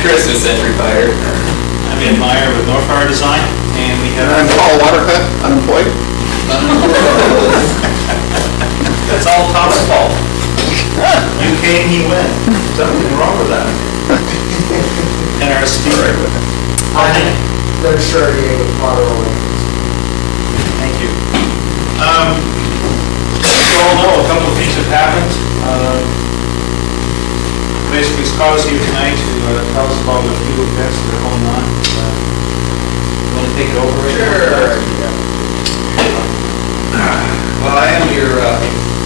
Chris with Century Fire. I'm Ed Meyer with North Fire Design, and we have... And I'm Paul Watercutt, unemployed. That's all Tom's fault. You came, he went. Something wrong with that. And our speaker. They're sure with Varone. Thank you. As you all know, a couple of things have happened. Basically, Scott's here tonight to tell us about the few events that are going on. You want to take it over? Right Sure. Well, I am your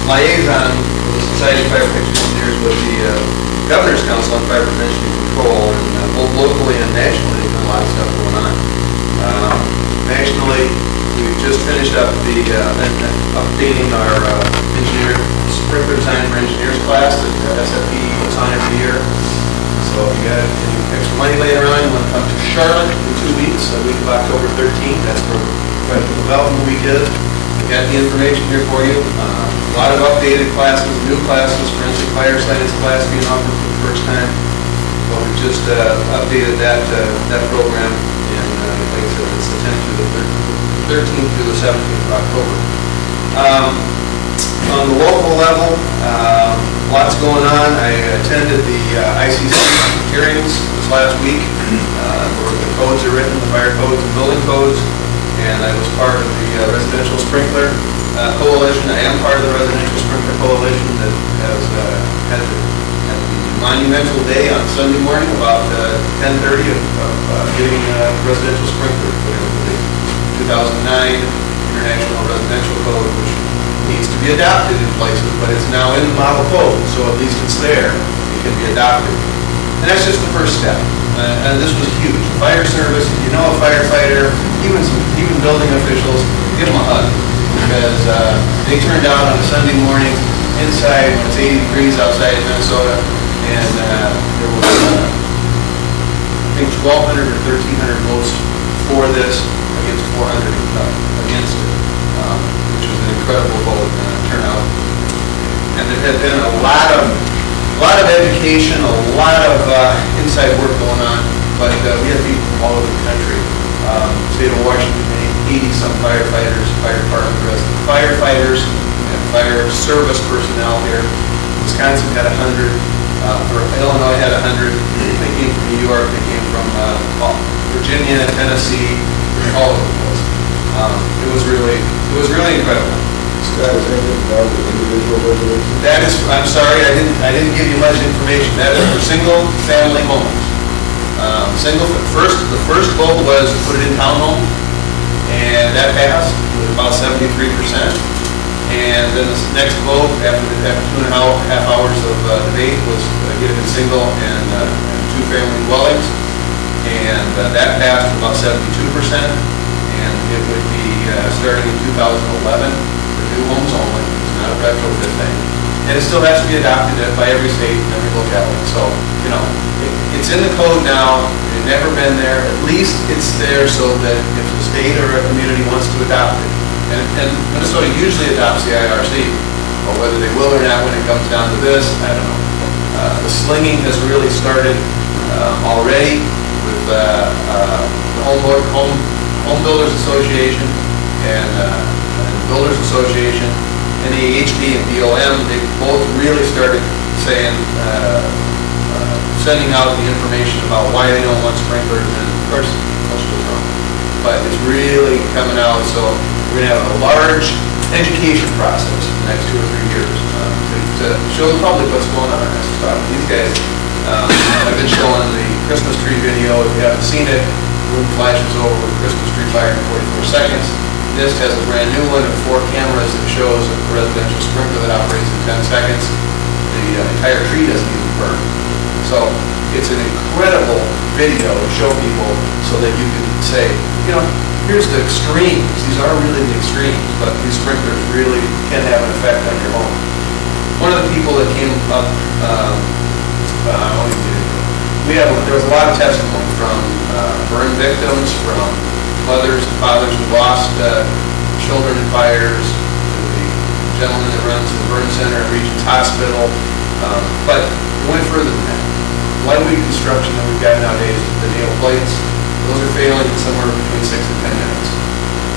liaison with the Society of Fire Protection Engineers with the Governor's Council on Fire Prevention and Control, and both locally and nationally, there's been a lot of stuff going on. Nationally, we just finished up the updating our engineer sprinkler design for engineers class that SFP puts on every year. So if you got any extra money later on, you want to come to Charlotte in 2 weeks, the week of October 13th. That's where Professional Development Week is. We've got the information here for you. A lot of updated classes, new classes, forensic fire science class being offered for the first time. Well, we just updated that program, and like I said, it's the 10th through the 13th through the 17th of October. On the local level, lots going on. I attended the ICC hearings this last week, where the codes are written, the fire codes and building codes, and I was part of the Residential Sprinkler Coalition. I am part of the Residential Sprinkler Coalition that has had the monumental day on Sunday morning about 10:30 of getting residential sprinklers put into the 2009 International Residential Code, which needs to be adopted in places, but it's now in the model code, so at least it's there. It can be adopted. And that's just the first step. And this was huge. The fire service, if you know a firefighter, even building officials, give them a hug. Because they turned out on a Sunday morning inside when it's 80 degrees outside in Minnesota, and there was, I think, 1,200 or 1,300 votes for this against 400 against it, which was an incredible vote turnout. And there had been a lot of education, a lot of inside work going on, but we had people from all over the country. State of Washington, 80-some firefighters, fire department residents, firefighters, and fire service personnel here. Wisconsin had 100. Illinois had 100. They came from New York. They came from Virginia, Tennessee, all over the place. It was really incredible. That was about the individual resolution. That is, I'm sorry, I didn't give you much information. That is for single-family homes. The first vote was to put it in townhomes, and that passed with about 73%. And then the next vote, after 2.5 hours of debate, was get it in single and two-family dwellings, and that passed with about 72%. And it would be starting in 2011 for new homes only. It's not a retrofit thing, and it still has to be adopted by every state and every locality. So it's in the code now. It's never been there. At least it's there so that if a state or a community wants to adopt it. And Minnesota usually adopts the IRC, but whether they will or not when it comes down to this, I don't know. The slinging has really started already with the Home Builders Association and the Builders Association, NAHB and BOM. They both really started saying, sending out the information about why they don't want sprinklers, and of course, most goes wrong. But it's really coming out, so we're going to have a large education process in the next 2 or 3 years to show the public what's going on. That's the problem. These guys, I've been showing the Christmas tree video. If you haven't seen it, the room flashes over with a Christmas tree fire in 44 seconds. This has a brand new one of 4 cameras that shows a residential sprinkler that operates in 10 seconds. The entire tree doesn't even burn. So it's an incredible video to show people so that you can say, here's the extremes. These are really the extremes, but these sprinklers really can have an effect on your home. One of the people that came up, there was a lot of testimony from burn victims, from mothers and fathers who lost children in fires, to the gentleman that runs the burn center at Regents Hospital, but it went further than that. lightweight construction that we've got nowadays, the nail plates, those are failing in somewhere between 6 and 10 minutes.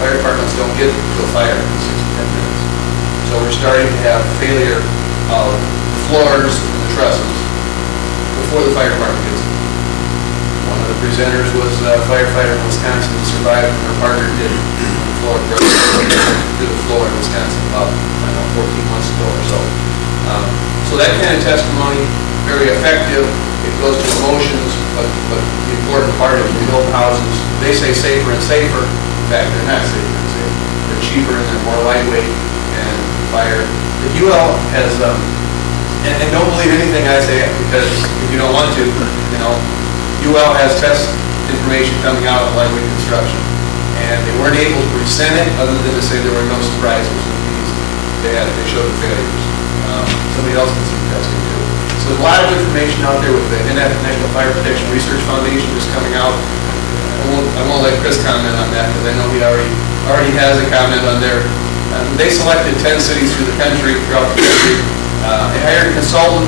Fire departments don't get to a fire in 6 to 10 minutes. So we're starting to have failure of the floors and the trusses before the fire department gets them. One of the presenters was a firefighter in Wisconsin who survived, and her partner did the floor in Wisconsin about, 14 months ago or so. So that kind of testimony, very effective. It goes to emotions, but the important part is we build houses, they say safer and safer. In fact, they're not safer and safer. They're cheaper and they're more lightweight and fire. The UL has, and don't believe anything I say because if you don't want to, UL has test information coming out of lightweight construction. And they weren't able to present it other than to say there were no surprises with these. They showed the failures. Somebody else did some testing too. So there's a lot of information out there with the National Fire Protection Research Foundation just coming out. I won't let Chris comment on that because I know he already has a comment on there. They selected 10 cities through the country, throughout the country. They hired a consultant,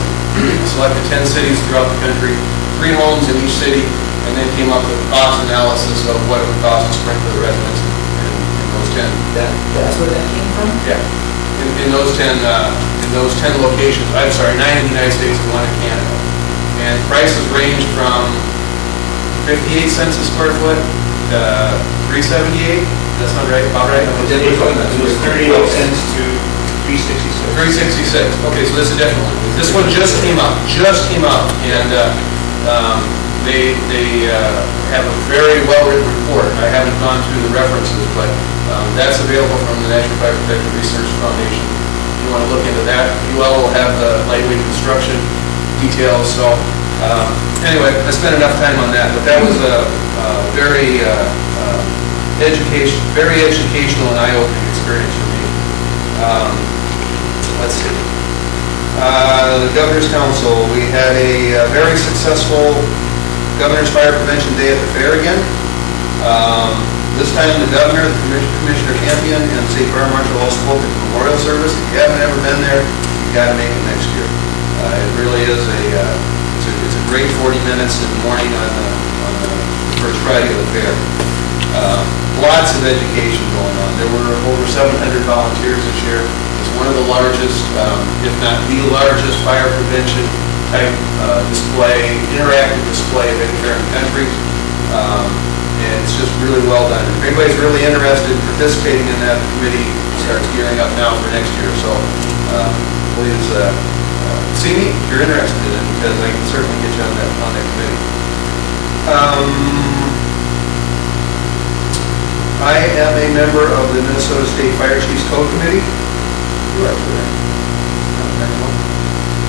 selected 10 cities throughout the country, 3 homes in each city, and then came up with a cost analysis of what it would cost to sprinkler the residents in those 10. That's where that came from? Yeah. In those 10 locations, 9 in the United States and 1 in Canada. And prices range from 58 cents a square foot to 378. That's not right, about right? It was 38 cents to 366. 366. Okay, so this is a different one. This one just came out, and they have a very well-written report. I haven't gone through the references, but that's available from the National Fire Protection Research Foundation. If you want to look into that, UL will have the lightweight construction details. So anyway, I spent enough time on that, but that was a very educational and eye-opening experience for me. Let's see. The Governor's Council, we had a very successful Governor's Fire Prevention Day at the fair again. This time the Governor, Commissioner Campion, and the State Fire Marshal all spoke at the memorial service. If you haven't ever been there, you've got to make it next year. It really is it's a great 40 minutes in the morning on the first Friday of the fair. Lots of education going on. There were over 700 volunteers this year. It's one of the largest, if not the largest, fire prevention type display, interactive display of any fair in the country. And it's just really well done. If anybody's really interested in participating in that, the committee starts gearing up now for next year. So please see me if you're interested in it, because I can certainly get you on that committee. I am a member of the Minnesota State Fire Chiefs Code Committee. You are correct.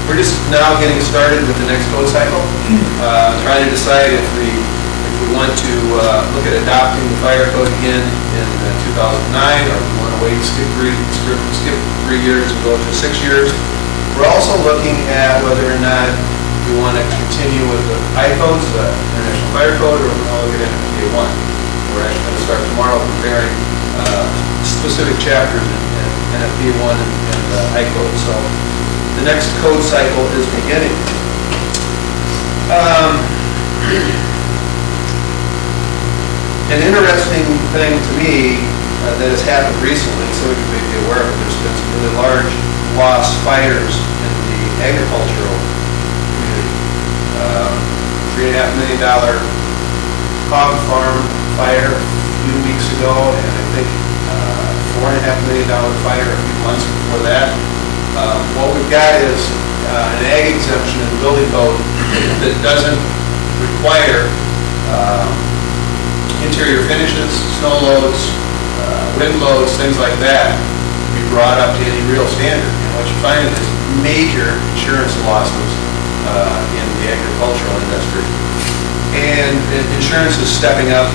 We're just now getting started with the next code cycle, trying to decide if we want to look at adopting the fire code again in 2009, or if we want to wait and skip 3 years and go to 6 years. We're also looking at whether or not we want to continue with the I codes, the International Fire Code, or we want to look at NFPA 1. We're actually going to start tomorrow preparing specific chapters in NFPA 1 and I code. So the next code cycle is beginning. An interesting thing to me that has happened recently, so you may be aware of it, there's been some really large lost fires in the agricultural community. $3.5 million hog farm fire a few weeks ago, and I think $4.5 million fire a few months before that. What we've got is an ag exemption in the building code that doesn't require interior finishes, snow loads, wind loads, things like that to be brought up to any real standard. And what you find is major insurance losses in the agricultural industry. And insurance is stepping up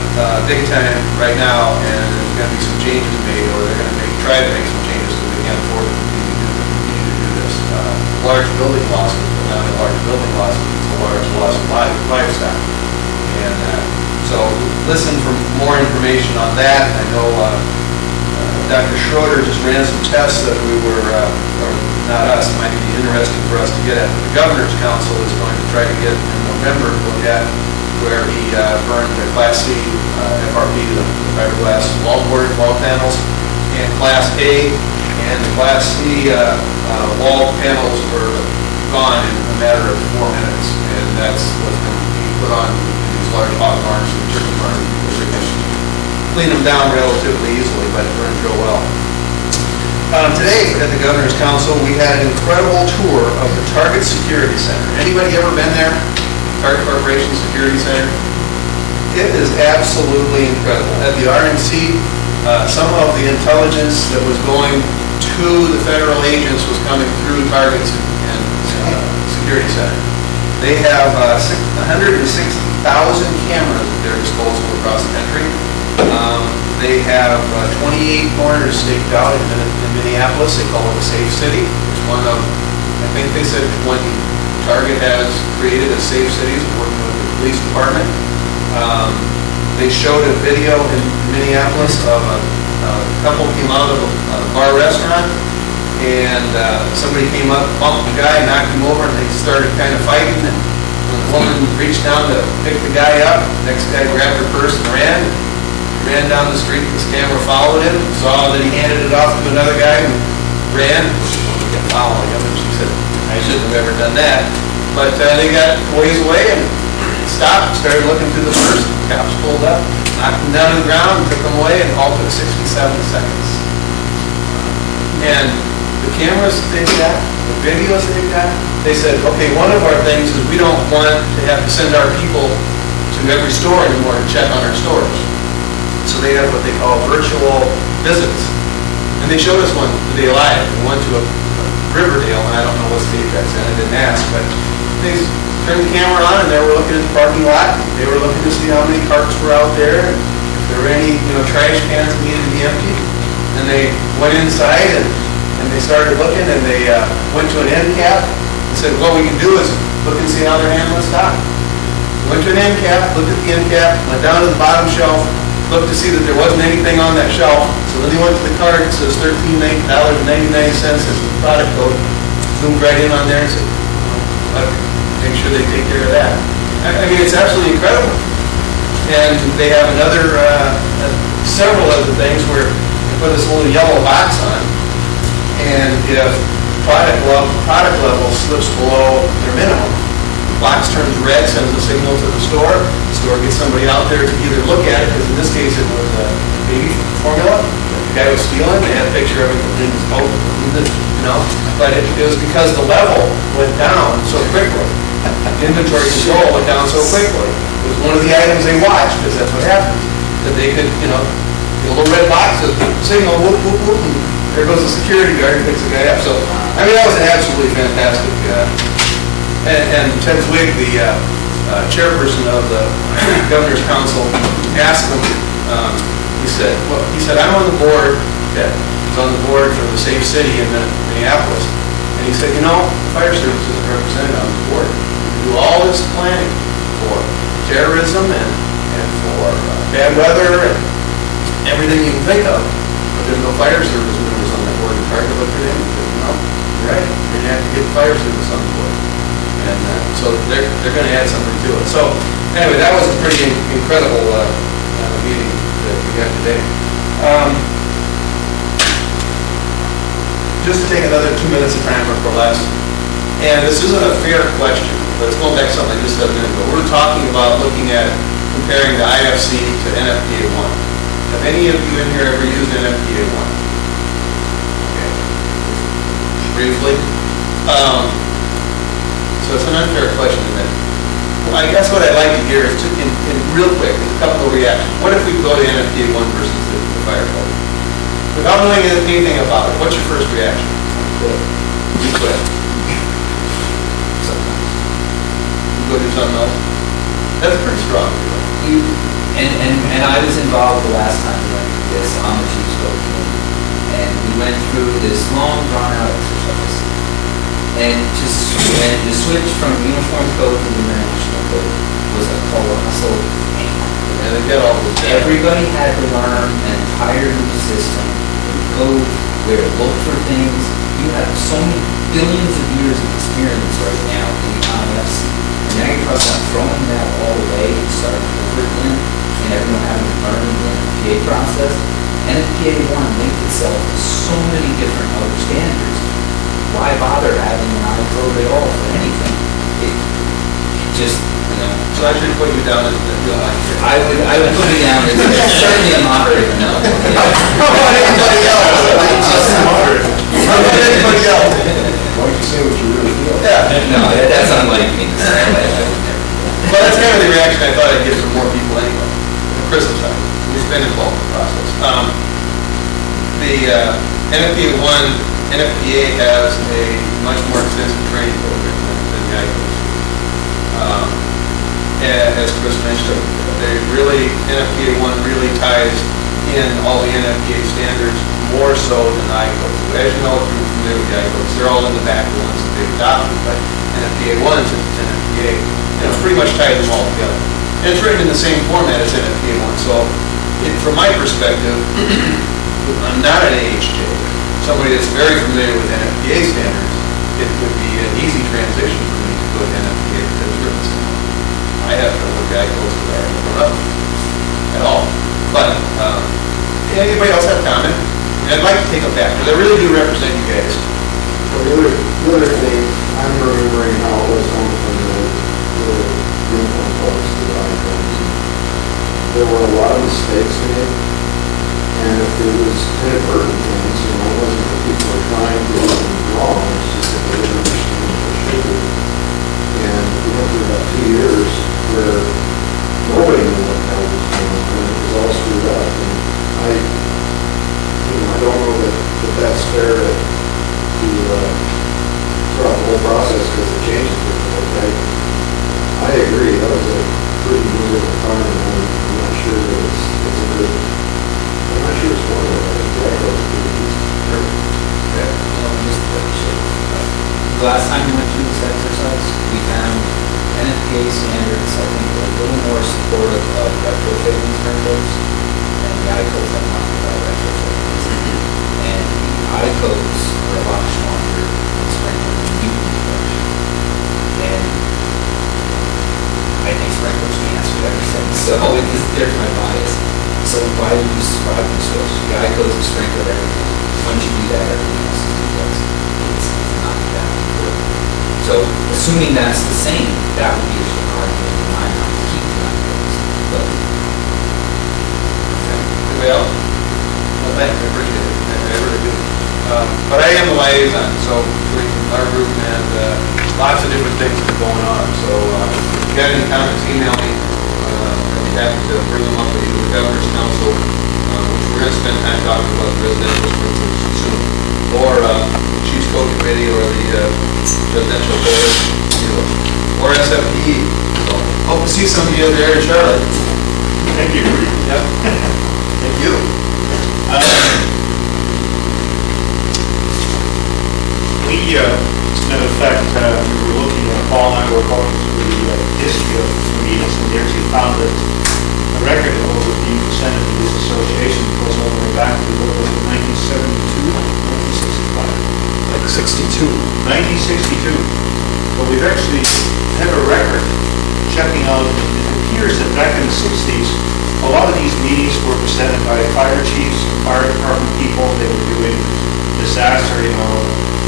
big time right now, and there's going to be some changes made, or they're going to try to make some changes so they can't afford to continue to do this. Large building losses, but not only large building losses, it's a large loss of livestock. And so listen for more information on that. I know Dr. Schroeder just ran some tests that we were, or not us, it might be interesting for us to get at. The Governor's Council is going to try to get in November to look at where he burned the Class C FRP, the fiberglass wall panels, and Class A and the Class C wall panels were gone in a matter of 4 minutes, and that's what's going to be put on these large hog barns and turkey barns, because we can clean them down relatively easily, but it burns real well. Today at the Governor's Council, we had an incredible tour of the Target Security Center. Anybody ever been there? Target Corporation Security Center? It is absolutely incredible. At the RNC, some of the intelligence that was going to the federal agents was coming through Target's and Security Center. They have 160,000 cameras at their disposal across the country. They have 28 corners staked out in Minneapolis. They call it a safe city. It's one of, I think they said 20. Target has created a safe cities working with the police department. They showed a video in Minneapolis of a couple came out of a bar restaurant, and somebody came up, bumped the guy, knocked him over, and they started kind of fighting. And when the woman reached down to pick the guy up, the next guy grabbed her purse and ran down the street. This camera followed him, saw that he handed it off to another guy, and ran. She kept following him, and she said, "I shouldn't have ever done that." But they got ways away and stopped, started looking through the purse. Cops pulled up, knocked him down to the ground, took him away, and all took 67 seconds. And the cameras they've got, the videos they've got, they said, okay, one of our things is we don't want to have to send our people to every store anymore to check on our stores. So they have what they call virtual visits. And they showed us one today live. We went to a Riverdale, and I don't know what state that's in, I didn't ask, but they turned the camera on, and they were looking at the parking lot. They were looking to see how many carts were out there, and if there were any, trash cans that needed to be emptied. And they went inside, and they started looking, and they went to an end cap and said, what we can do is look and see how they're handling stock. Went to an end cap, looked at the end cap, went down to the bottom shelf, looked to see that there wasn't anything on that shelf. So then he went to the card, it says $13.99 as the product code, zoomed right in on there and said, make sure they take care of that. I mean, it's absolutely incredible. And they have several other things where you put this little yellow box on, and if product level slips below their minimum, the box turns red, sends a signal to the store gets somebody out there to either look at it, because in this case it was baby formula. The guy was stealing, they had a picture of it, but it was because the level went down so quickly. Inventory control went down so quickly. It was one of the items they watched, because that's what happens. That they could, get a little red box, a signal, whoop, whoop, whoop, and there goes the security guard, picks the guy up. So, I mean, that was absolutely fantastic. And Ted Zwig, the chairperson of the Governor's Council, asked him, he said, I'm on the board, Ted, he's on the board for the Safe City in Minneapolis. And he said, the fire service is represented on the board. We do all this planning for terrorism and for bad weather and everything you can think of. But there's no fire service members on that board. And Target looked at him and said, no, you're right. You're going to have to get the fire service on the board. And so they're going to add something to it. So anyway, that was a pretty incredible meeting that we had today. Just to take another 2 minutes of time for less, and this isn't a fair question, but it's going back to something I just said a minute ago. We're talking about looking at comparing the IFC to NFPA 1. Have any of you in here ever used NFPA 1? Okay. Briefly. So it's an unfair question, isn't it? Well, I guess what I'd like to hear is, in real quick, a couple of reactions. What if we go to NFPA 1 versus the fire code? Without knowing anything about it, what's your first reaction? You quit. You go do something else? That's pretty strong. And I was involved the last time we went through this on the chief's code committee, and we went through this long, drawn-out exercise. And the switch from uniform code to the international code was a colossal pain. And they get all this. Everybody had to learn an entire new system, code, where to look for things. You you have so many billions of years of experience right now in the IMFs, and now you're talking about throwing that all away and starting over again, and everyone having to learn the NFPA process. NFPA 1 linked itself to so many different other standards. Why bother having an I-code at all for anything? It just, you know. So I should put you down as the real accurate. I would put it down as certainly a moderate no. How about anybody else? Just moderate. How about anybody else? Why don't you say what you really feel? Yeah. No, that's unlike me. I would never. Well, that's kind of the reaction I thought I'd get from more people anyway. Chris and I, we've been involved in the process. The NFPA 1, NFPA has a much more extensive training program than the ICOs. As Chris mentioned, NFPA 1 really ties in all the NFPA standards more so than ICOs. As you know, if you're familiar with the ICOs, they're all in the back of the ones that they've adopted, but NFPA 1 since it's NFPA, it's pretty much tied them all together. And it's written in the same format as NFPA 1. So from my perspective, I'm not an AHJ. Somebody that's very familiar with NFPA standards, it would be an easy transition for me to go to NFPA because it's written similar. I have no guy goes to there at all. But anybody else have a comment? And I'd like to take a back because I really do represent you guys. Well, the other thing, I'm remembering how it was going from the uniform folks to the icons. There were a lot of mistakes made, and if it was inadvertent things, it wasn't that people were trying to do anything wrong, it's just that they didn't understand what they should do. And we went through about 2 years where nobody knew what the hell was going on, and it was all screwed up. And I don't know that that's fair to throughout the whole process because the changes were quick. I agree, that was a pretty brutal time, and I'm not sure that it's a good, I'm not sure it's one of the right The last time we went through this exercise, we found NFPA standards, I think, were a little more supportive of retrofitting sprinklers, and the I-codes have nothing about retrofitting. And the I-codes are a lot stronger on sprinklers than you can do. And I think sprinklers can answer everything, so there's my bias. So why would you subscribe to switch? The I-codes are sprinkler everything. Once you do that, everything else is because it's not that important. So assuming that's the same, that would be a strong argument in my mind to keep the I-codes. But Anybody else? Well, thanks, I appreciate it. I really do. But I am the liaison, so between our group and lots of different things that are going on. So if you got any comments, email me. I'd be happy to bring them up with either the Governor's Council, which we're going to spend time talking about the residential sprinklers soon, or the Chiefs Code Committee, or the residential board, or SFPE. So hope to see some of you there in Charlotte. Thank you. Yep. Thank you. As a matter of fact, we were looking at, Paul and I were going through the history of the meetings, and we actually found that the record of what was being presented to this association goes all the way back to, what was it, 1972, 1965? 1962. But we've actually had a record checking out, it appears that back in the 60s, a lot of these meetings were presented by fire chiefs and fire department people. They were doing disaster,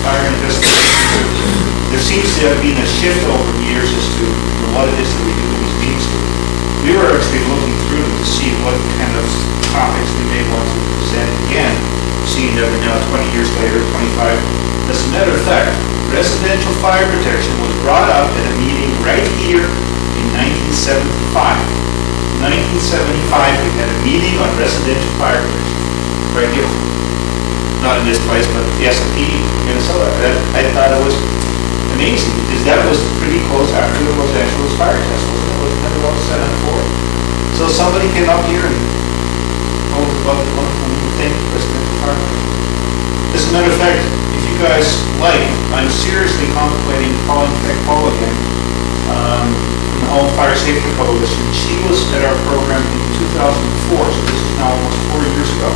fire investigations. There seems to have been a shift over years as to what it is that we do in these meetings. We were actually looking through them to see what kind of topics we may want to present again, seeing that we're now 20 years later, 25. As a matter of fact, residential fire protection was brought up at a meeting right here in 1975. 1975, we had a meeting on residential fire protection, right here. Not in this place, but the S&P in Minnesota. I thought it was amazing, because that was pretty close after the Los Angeles fire test, wasn't it? Wasn't it about 7-4? So somebody came up here and told us about the wonderful new thing, residential fire protection. As a matter of fact, if you guys like, I'm seriously contemplating calling Paul again, from the Home Fire Safety Coalition. She was at our program in 2004, so this is now almost 4 years ago.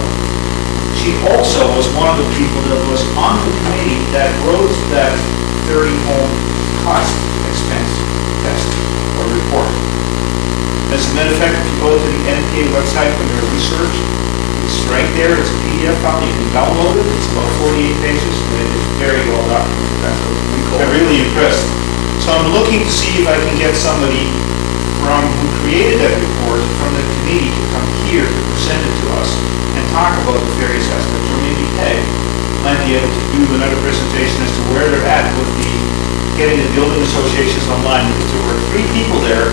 She also was one of the people that was on the committee that wrote that 30-home cost expense test or report. As a matter of fact, if you go to the NPA website for your research, it's right there, it's a PDF file, you can download it, it's about 48 pages, and it's very well documented. I'm really impressed. So I'm looking to see if I can get somebody from who created that report from the committee to come here to present it to us and talk about the various aspects, or maybe Peg might be able to do another presentation as to where they're at with the getting the building associations online, because there were 3 people there.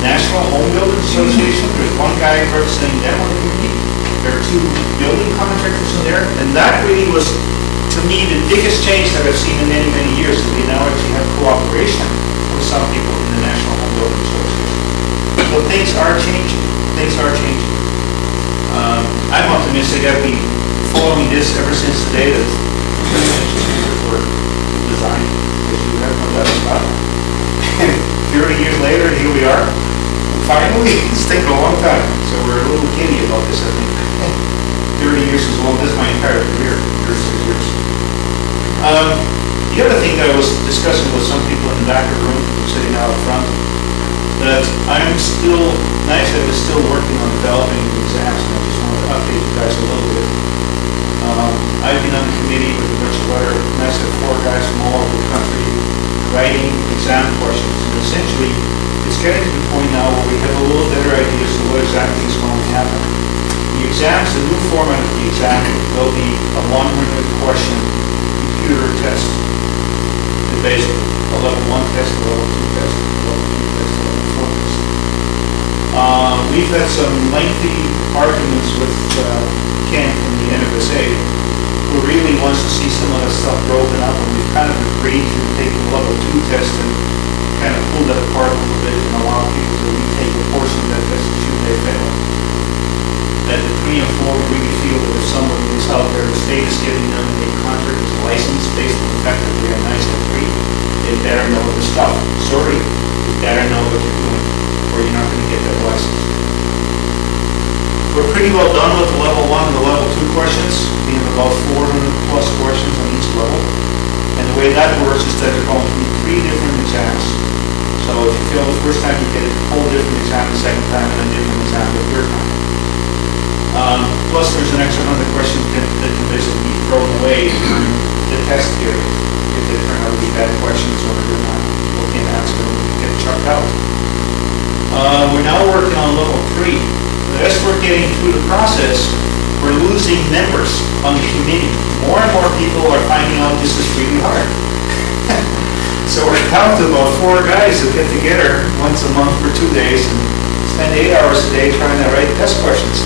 National Home Builders Association, there's one guy representing them on the committee, there are 2 building contractors in there, and that really was, to me, the biggest change that I've seen in many, many years, that we now actually have cooperation with some people in the National Home Builders Association. So things are changing, things are changing. I'm optimistic. I've been following this ever since the day that residential were designed, because you have no doubt about it. And 30 years later, here we are. Finally, it's taken a long time, so we're a little giddy about this, I think. 30 years is long, this is my entire career, 36 years. The other thing that I was discussing with some people in the back of the room, sitting out front, that I'm still, NICEAD is still working on developing exams, and I just wanted to update you guys a little bit. I've been on the committee with a bunch of other NICEAD 4 guys from all over the country, writing exam questions, and essentially, it's getting to the point now where we have a little better idea as to what exactly is going to happen. The exams, the new format of the exam will be a 100-question computer test. It's basically a level 1 test, a level 2 test, a level 3 test, a level 4 test. We've had some lengthy arguments with Ken from the NFSA, who really wants to see some of that stuff broken up, and we've kind of agreed to take the level 2 test and kind of pull that apart a little bit and allow people to retake a portion of that test should they fail. At the 3 and 4, we really feel that if somebody is out there, the state is giving them a contractor's license based on the fact that they are nice and free, they better know the stuff. Sorry, you better know what you're doing, or you're not going to get that license. We're pretty well done with the level 1 and the level 2 questions. We have about 400 plus questions on each level. And the way that works is that they're going to be 3 different exams. So if you fail the first time, you get a whole different exam the second time, and a different exam the third time. Plus, there's an extra 100 questions that can basically be thrown away during the test period if they turn out to be bad questions or they're not looking at answer them, get chucked out. We're now working on level 3. As we're getting through the process, we're losing members on the committee. More and more people are finding out this is really hard. So we're down to about 4 guys who get together once a month for 2 days and spend 8 hours a day trying to write test questions.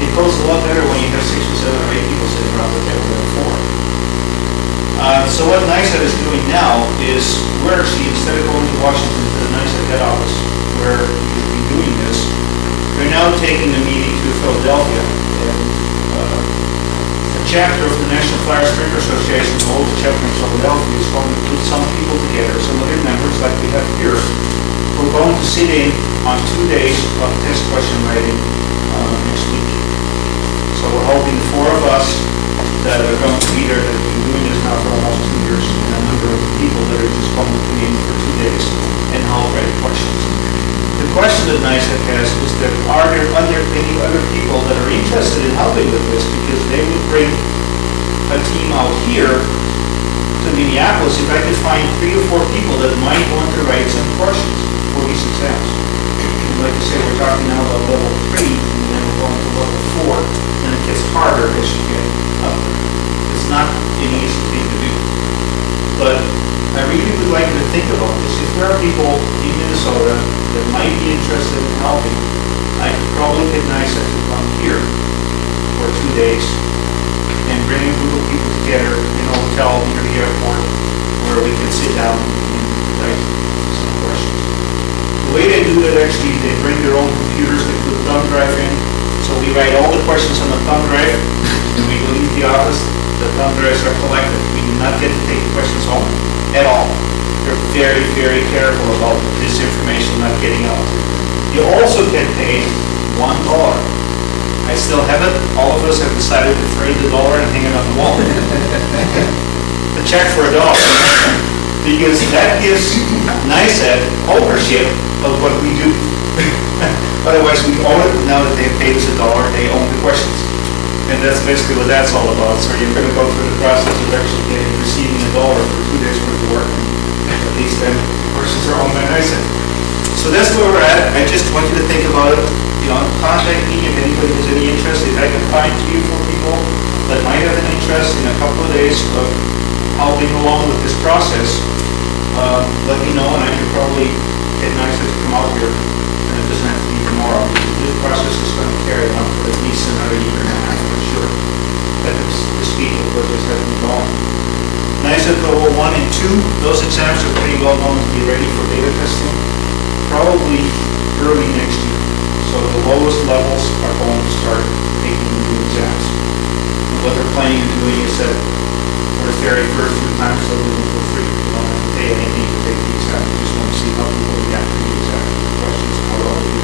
It goes a lot better when you have 6 or 7 or 8 people sitting around the table than 4. So what NICEAD is doing now is we're actually, instead of going to Washington to the NICEAD head office where we've been doing this, we're now taking the meeting to Philadelphia. And a chapter of the National Fire Sprinkler Association, the old chapter in Philadelphia, is going to put some people together, some of their members like we have here. We're going to sit in on 2 days of test question writing next week. So we're hoping the 4 of us that are going to be there, that have been doing this now for almost 2 years, and a number of people that are just going to come in for 2 days and help write questions. The question that NICEAD has is that are there any other people that are interested in helping with this, because they would bring a team out here to Minneapolis if I could find 3 or 4 people that might want to write some questions for these exams. And like I say, we're talking now about level 3, and then we're going to level 4, and it gets harder as you get up there. It's not an easy thing to do. But I really would like you to think about this. If there are people in Minnesota that might be interested in helping, I could probably get NICEAD to come here for 2 days and bring a group of people together in a hotel near the airport where we can sit down and write some questions. The way they do that, actually, they bring their own computers, they put a thumb drive in, so we write all the questions on the thumb drive, and we leave the office, the thumb drives are collected. We do not get to take the questions home at all. They're very, very careful about this information not getting out. You also get paid $1 I still have it. All of us have decided to trade the dollar and hang it on the wall. A check for $1. Because that gives NICEAD ownership of what we do. Otherwise, we own it. Now that they've paid us $1, they own the questions. And that's basically what that's all about. So you're going to go through the process of actually receiving $1 for 2 days worth of work. At least then the questions are owned by NICEAD. So that's where we're at. I just want you to think about it. Contact me if anybody has any interest. If I can find 3 or 4 people that might have an interest in a couple of days of helping along with this process, let me know, and I could probably get NICEAD to come out here. And it doesn't have to be tomorrow. This process is going to carry on for at least another year and a half, for sure. That is the speed of what this has been going. NICEAD Level 1 and 2, those exams are pretty well going to be ready for beta testing, probably early next year. So the lowest levels are going to start taking the new exams. And what they're planning on doing is that for the very first few times they'll do it for free. You don't have to pay anything to take the exam. You just want to see how people react to the exam, questions, how well they do.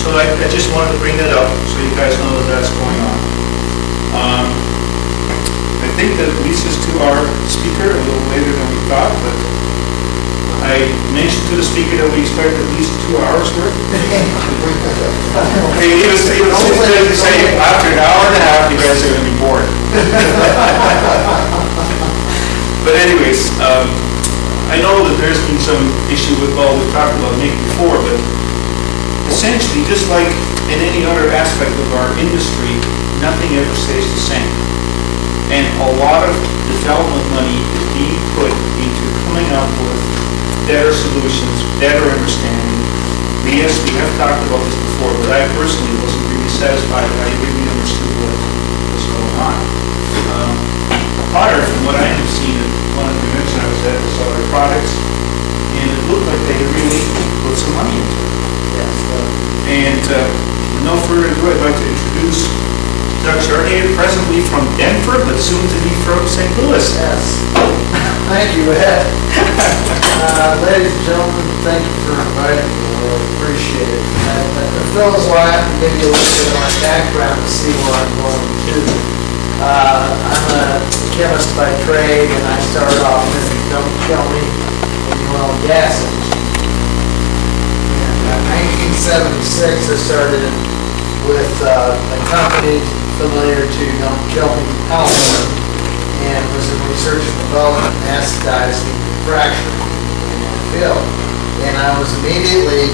So I just wanted to bring that up so you guys know that that's going on. I think that Lisa's to our speaker a little later than we thought, but I mentioned to the speaker that we expect at least 2 hours worth. Okay, he was saying after an hour and a half, you guys are going to be bored. But anyways, I know that there's been some issue with, well, we've talked about Nick before, but essentially, just like in any other aspect of our industry, nothing ever stays the same. And a lot of development money is being put into coming up with better solutions, better understanding. Yes, we have talked about this before, but I personally wasn't really satisfied that I really understood what was going on. Apart from what I have seen at one of the conventions I was at, was other products, and it looked like they had really put some money into it. And with no further ado, I'd like to introduce Doug Charnier, presently from Denver, but soon to be from St. Louis. Yes. Thank you, Ed. Ladies and gentlemen, thank you for inviting me. I really appreciate it. And it feels like I have to give you a little bit of my background to see where I'm going to. I'm a chemist by trade, and I started off in the don't kill me in the oil and gas industry. In 1976, I started with a company familiar to Don't Kill Me, Palmer, and was in research and development and acetizing fracturing in that field. And I was immediately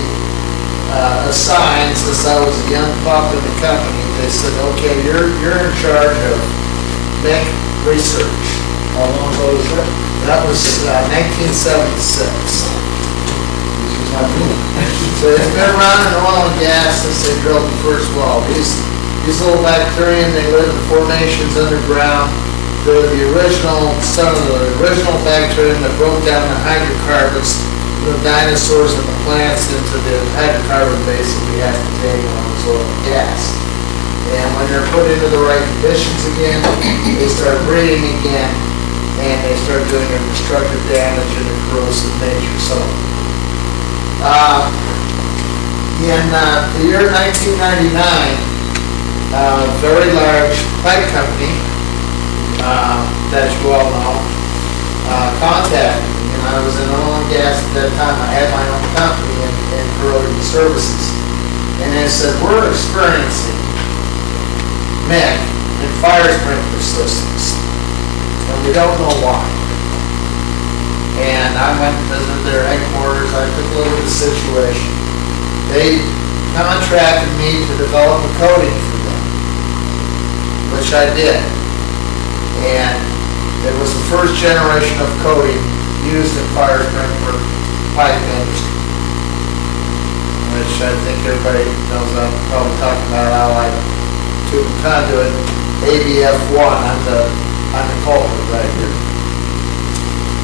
assigned, since I was a young pup in the company, they said, okay, you're in charge of MEC research. How long ago was that? That was 1976. So it's been around in oil and gas since they drilled the first well. These little bacteria, they live in formations underground. They're some of the original bacteria that broke down the hydrocarbons, the dinosaurs and the plants into the hydrocarbon base that we have today known as oil and gas. And when they're put into the right conditions again, they start breeding again, and they start doing a destructive damage in a corrosive nature. So, in the year 1999, a very large pipe company that you all know contacted me, and I was in oil and gas at that time. I had my own company in corrosion services, and they said, we're experiencing MEC in fire sprinkler systems, and we don't know why. And I went and visited their headquarters. I took a look at the situation. They contracted me to develop a coating for them, which I did. And it was the first generation of coating used in fire sprinkler pipe industry, which I think everybody knows I'm probably talking about how I tube and conduit ABF1. I'm the culprit right here.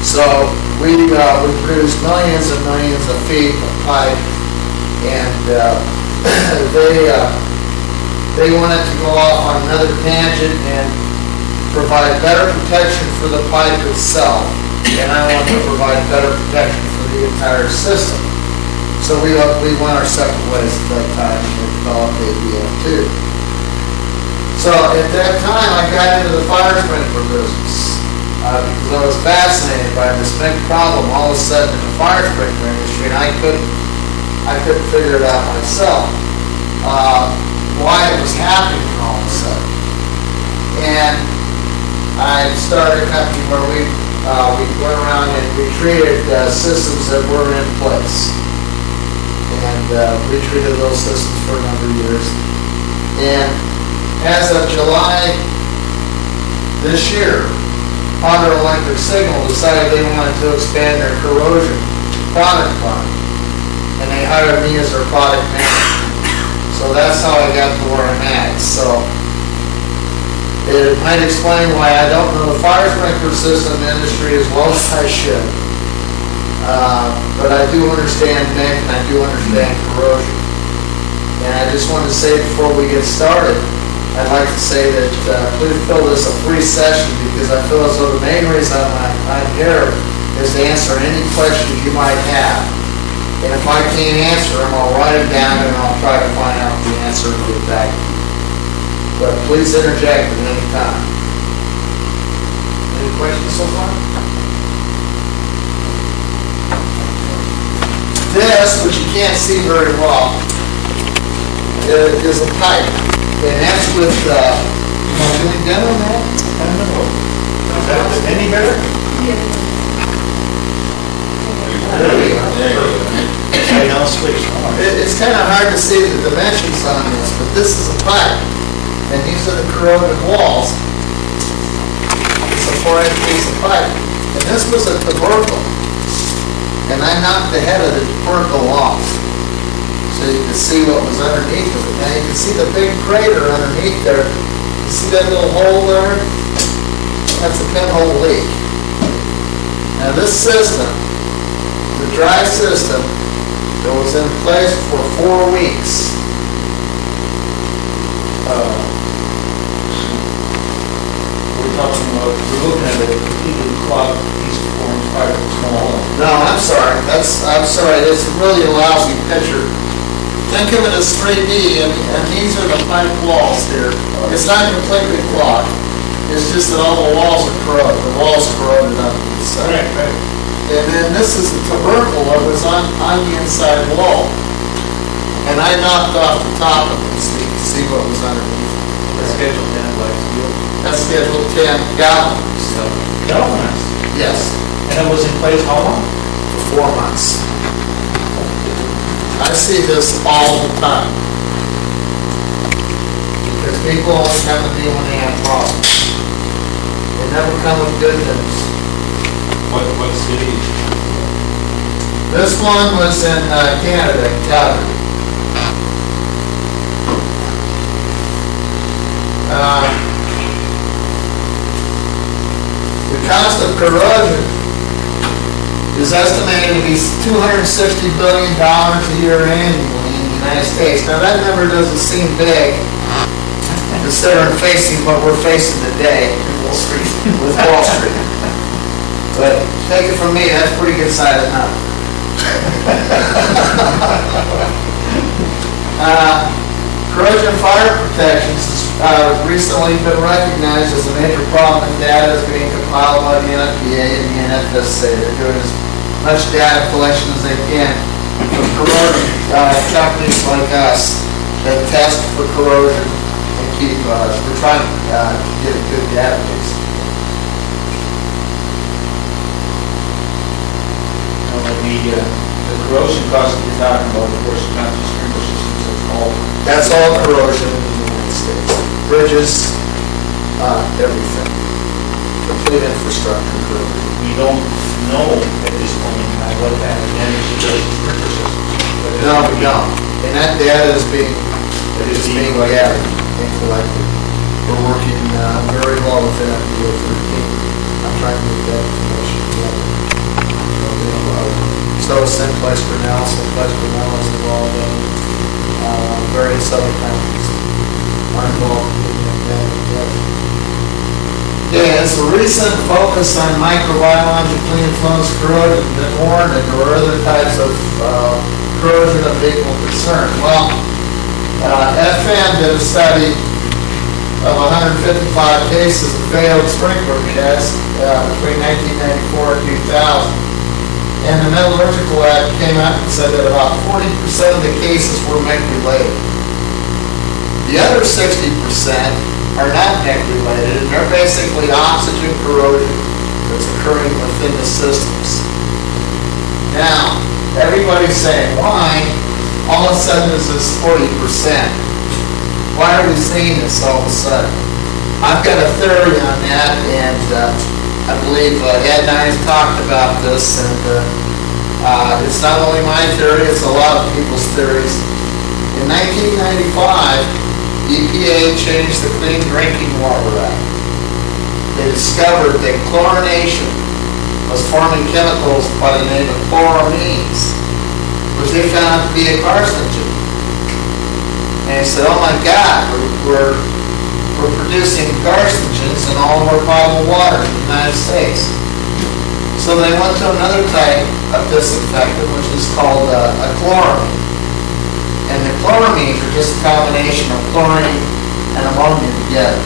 So we produced millions and millions of feet of pipe, and they wanted to go off on another tangent and provide better protection for the pipe itself, and I wanted to provide better protection for the entire system. So we went our separate ways at that time. developed ABF2. So at that time, I got into the fire sprinkler business because I was fascinated by this big problem all of a sudden in the fire sprinkler industry, and I couldn't figure it out myself why it was happening all of a sudden. And I started a company where we went around and we treated systems that were in place. And we treated those systems for a number of years. And as of July this year, Honda Electric Signal decided they wanted to expand their corrosion product line. And they hired me as their product manager. So that's how I got to where I'm at. So it might explain why I don't know the fire sprinkler system industry as well as I should. But I do understand NIC and I do understand corrosion. And I just want to say before we get started, I'd like to say that please feel this a free session because I feel as though the main reason I'm here is to answer any questions you might have. And if I can't answer them, I'll write them down and I'll try to find out the answer and get back to you. But please interject at any time. Any questions so far? This, which you can't see very well, is a pipe. And that's with, you want to do demo on that? I don't know. Is that any better? There we go. Say now, please. It's kind of hard to see the dimensions on this, but this is a pipe. And these are the corroded walls. It's a 4-inch piece of pipe. And this was a tubercle. And I knocked the head of the tubercle off. So you can see what was underneath of it. Now you can see the big crater underneath there. You see that little hole there? That's a pinhole leak. Now this system, the dry system, that was in place for 4 weeks. We're looking at a completely clogged piece of orange pipe with small hole. No, I'm sorry. I'm sorry. It's a really lousy picture. Think of it as 3D, and these are the pipe walls here. It's not completely clogged. It's just that all the walls are corroded. The walls corroded on the inside. Right. And then this is the tubercle that was on the inside wall. And I knocked off the top of it so you can see what was underneath. That's Schedule 10 black steel. That's Schedule 10 galvanized. Galvanized. Yes, And it was in place how long? for 4 months. I see this all the time. Because people only come to me when they have problems. They never come with good news. What city? This one was in Canada, Calgary. The cost of corrosion is estimated to be $260 billion a year annually in the United States. Now that number doesn't seem big, considering facing what we're facing today in Wall Street, with Wall Street. But take it from me, that's a pretty good sized number. Corrosion fire protections has recently been recognized as a major problem, and data is being compiled by the NFPA and the NFSA. They're doing as much data collection as they can from corrosion companies like us that test for corrosion and keep, we're trying to get a good database. The corrosion costs that you're talking about, of course, not just sprinkler systems, it's all. That's all corrosion in the United States. Bridges, everything. Complete infrastructure corrosion. We don't know at this point in time what that damage to the sprinkler systems. No, we don't. And that data is being gathered and collected. We're working very well with NFPA 13. I'm trying to get that information together. So is Simplex Grinnell is involved in various other countries are involved in that. Yeah, it's a recent focus on microbiologically influenced corrosion that warned that there were other types of corrosion of equal concern. Well, FM did a study of 155 cases of failed sprinkler tests between 1994 and 2000. And the metallurgical lab came out and said that about 40% of the cases were MEC-related. The other 60% are not MEC-related, and they're basically oxygen corrosion that's occurring within the systems. Now, everybody's saying, why all of a sudden is this 40%? Why are we seeing this all of a sudden? I've got a theory on that, and I believe Ed and I have talked about this, and it's not only my theory, it's a lot of people's theories. In 1995, EPA changed the Clean Drinking Water Act. They discovered that chlorination was forming chemicals by the name of chloramines, which they found to be a carcinogen. And they said, oh my God, we're producing carcinogens in all of our potable water in the United States. So they went to another type of disinfectant, which is called a chloramine. And the chloramines are just a combination of chlorine and ammonia together.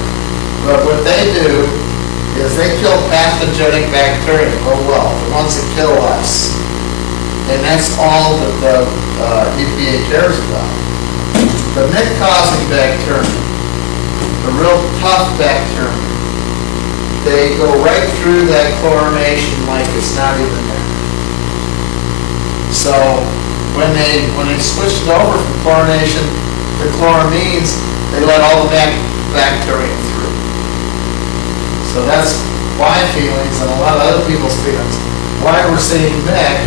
But what they do is they kill pathogenic bacteria, oh well, the ones that kill us. And that's all that the EPA cares about. The NIC-causing bacteria, the real tough bacteria, they go right through that chlorination like it's not even there. So when they switched it over from chlorination to chloramines, they let all the bacteria through. So that's my feelings and a lot of other people's feelings. Why we're seeing MEC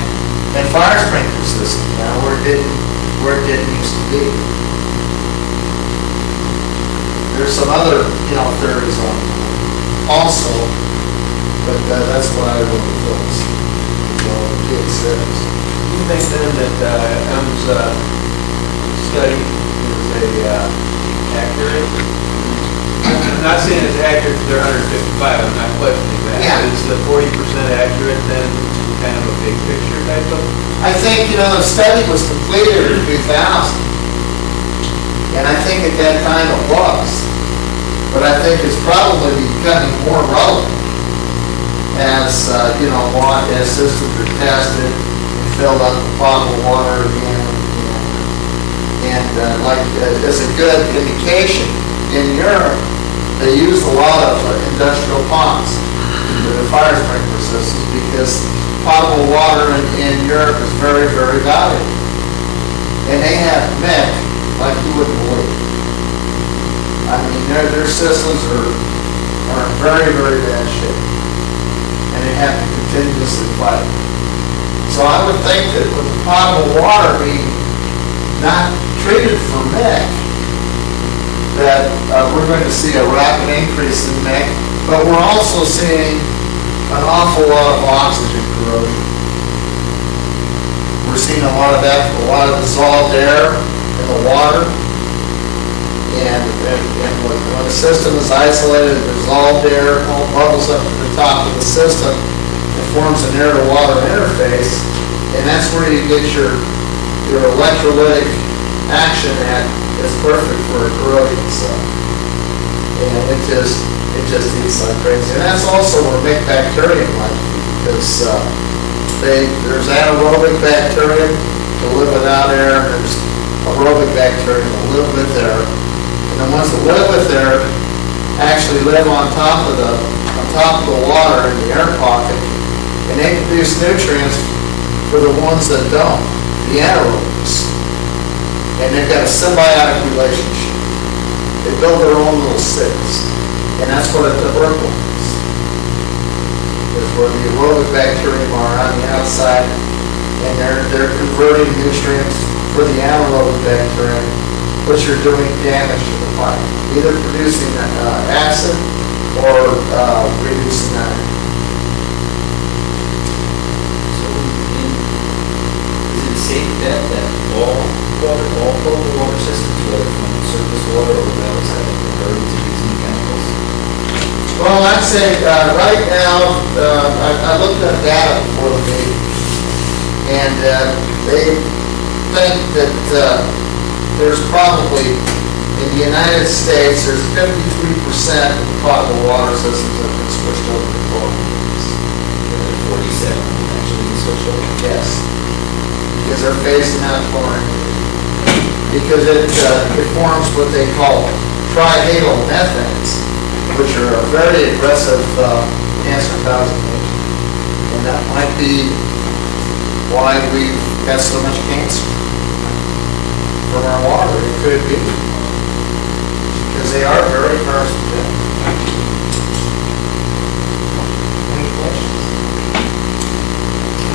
and fire sprinkler system now where it didn't used to be. There's some other, theories on it also, but that's what I really feel. So, it says. You think then that M's study is accurate? I'm not saying it's accurate to their 155, I'm not questioning that. Yeah. But is the 40% accurate then, kind of a big picture type of? I think, the study was completed in 2000, and I think at that time it was. But I think it's probably becoming more relevant as, as systems are tested and filled up with potable water again. And as a good indication, in Europe, they use a lot of industrial pumps for the fire sprinkler systems because potable water in Europe is very, very valuable. And they have MEC like you wouldn't believe. I mean, their systems are in very, very bad shape. And they have to continuously fight. So I would think that with the potable water being not treated for MEC, that we're going to see a rapid increase in MEC, but we're also seeing an awful lot of oxygen corrosion. We're seeing a lot of that, a lot of dissolved air in the water. And when the system is isolated, dissolved air all bubbles up to the top of the system. It forms an air-to-water interface, and that's where you get your electrolytic action at. It's perfect for a corrosion cell. And it just eats like crazy. And that's also where big bacteria like because there's anaerobic bacteria that live without air, and there's aerobic bacteria that live with air. And the ones that live with air actually live on top of the water in the air pocket, and they produce nutrients for the ones that don't, the anaerobics. And they've got a symbiotic relationship. They build their own little cities, and that's what a tubercle is. It's where the aerobic bacteria are on the outside, and they're converting nutrients for the anaerobic bacteria, which are doing damage to the pipe, either producing acid or reducing iron. So, is it safe to bet that all potable water systems, whether from surface water or wells, have been converted to using chemicals? Well, I'd say right now, I looked at data for the meeting, and they think that there's probably, in the United States, there's 53% of the potable water systems that have been switched over to chlorine. 47, actually, social. Yes, because they're phasing out chlorine. Because it forms what they call trihalomethanes, which are a very aggressive cancer-causing agent. And that might be why we've got so much cancer from our water. It could be. Because they are very carcinogenic. Any questions?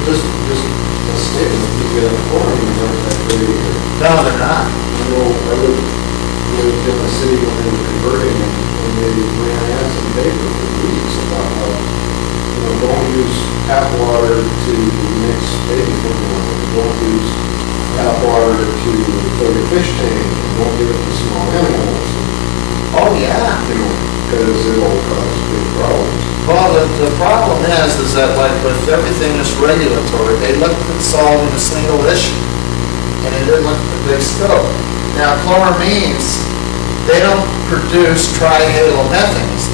Just a statement, the chlorine aren't that great either. No, they're not. I know I lived in a city when they were converting and they ran ads in the paper for weeks about how, don't use tap water to mix baby formula, don't use tap water to fill your fish tank, and don't give it to small animals. Oh, yeah. Because it'll cause big problems. Well, the problem is that like with everything that's regulatory, they looked at solving a single issue, and they didn't look at the big scope. Now, chloramines, they don't produce trihalomethanes,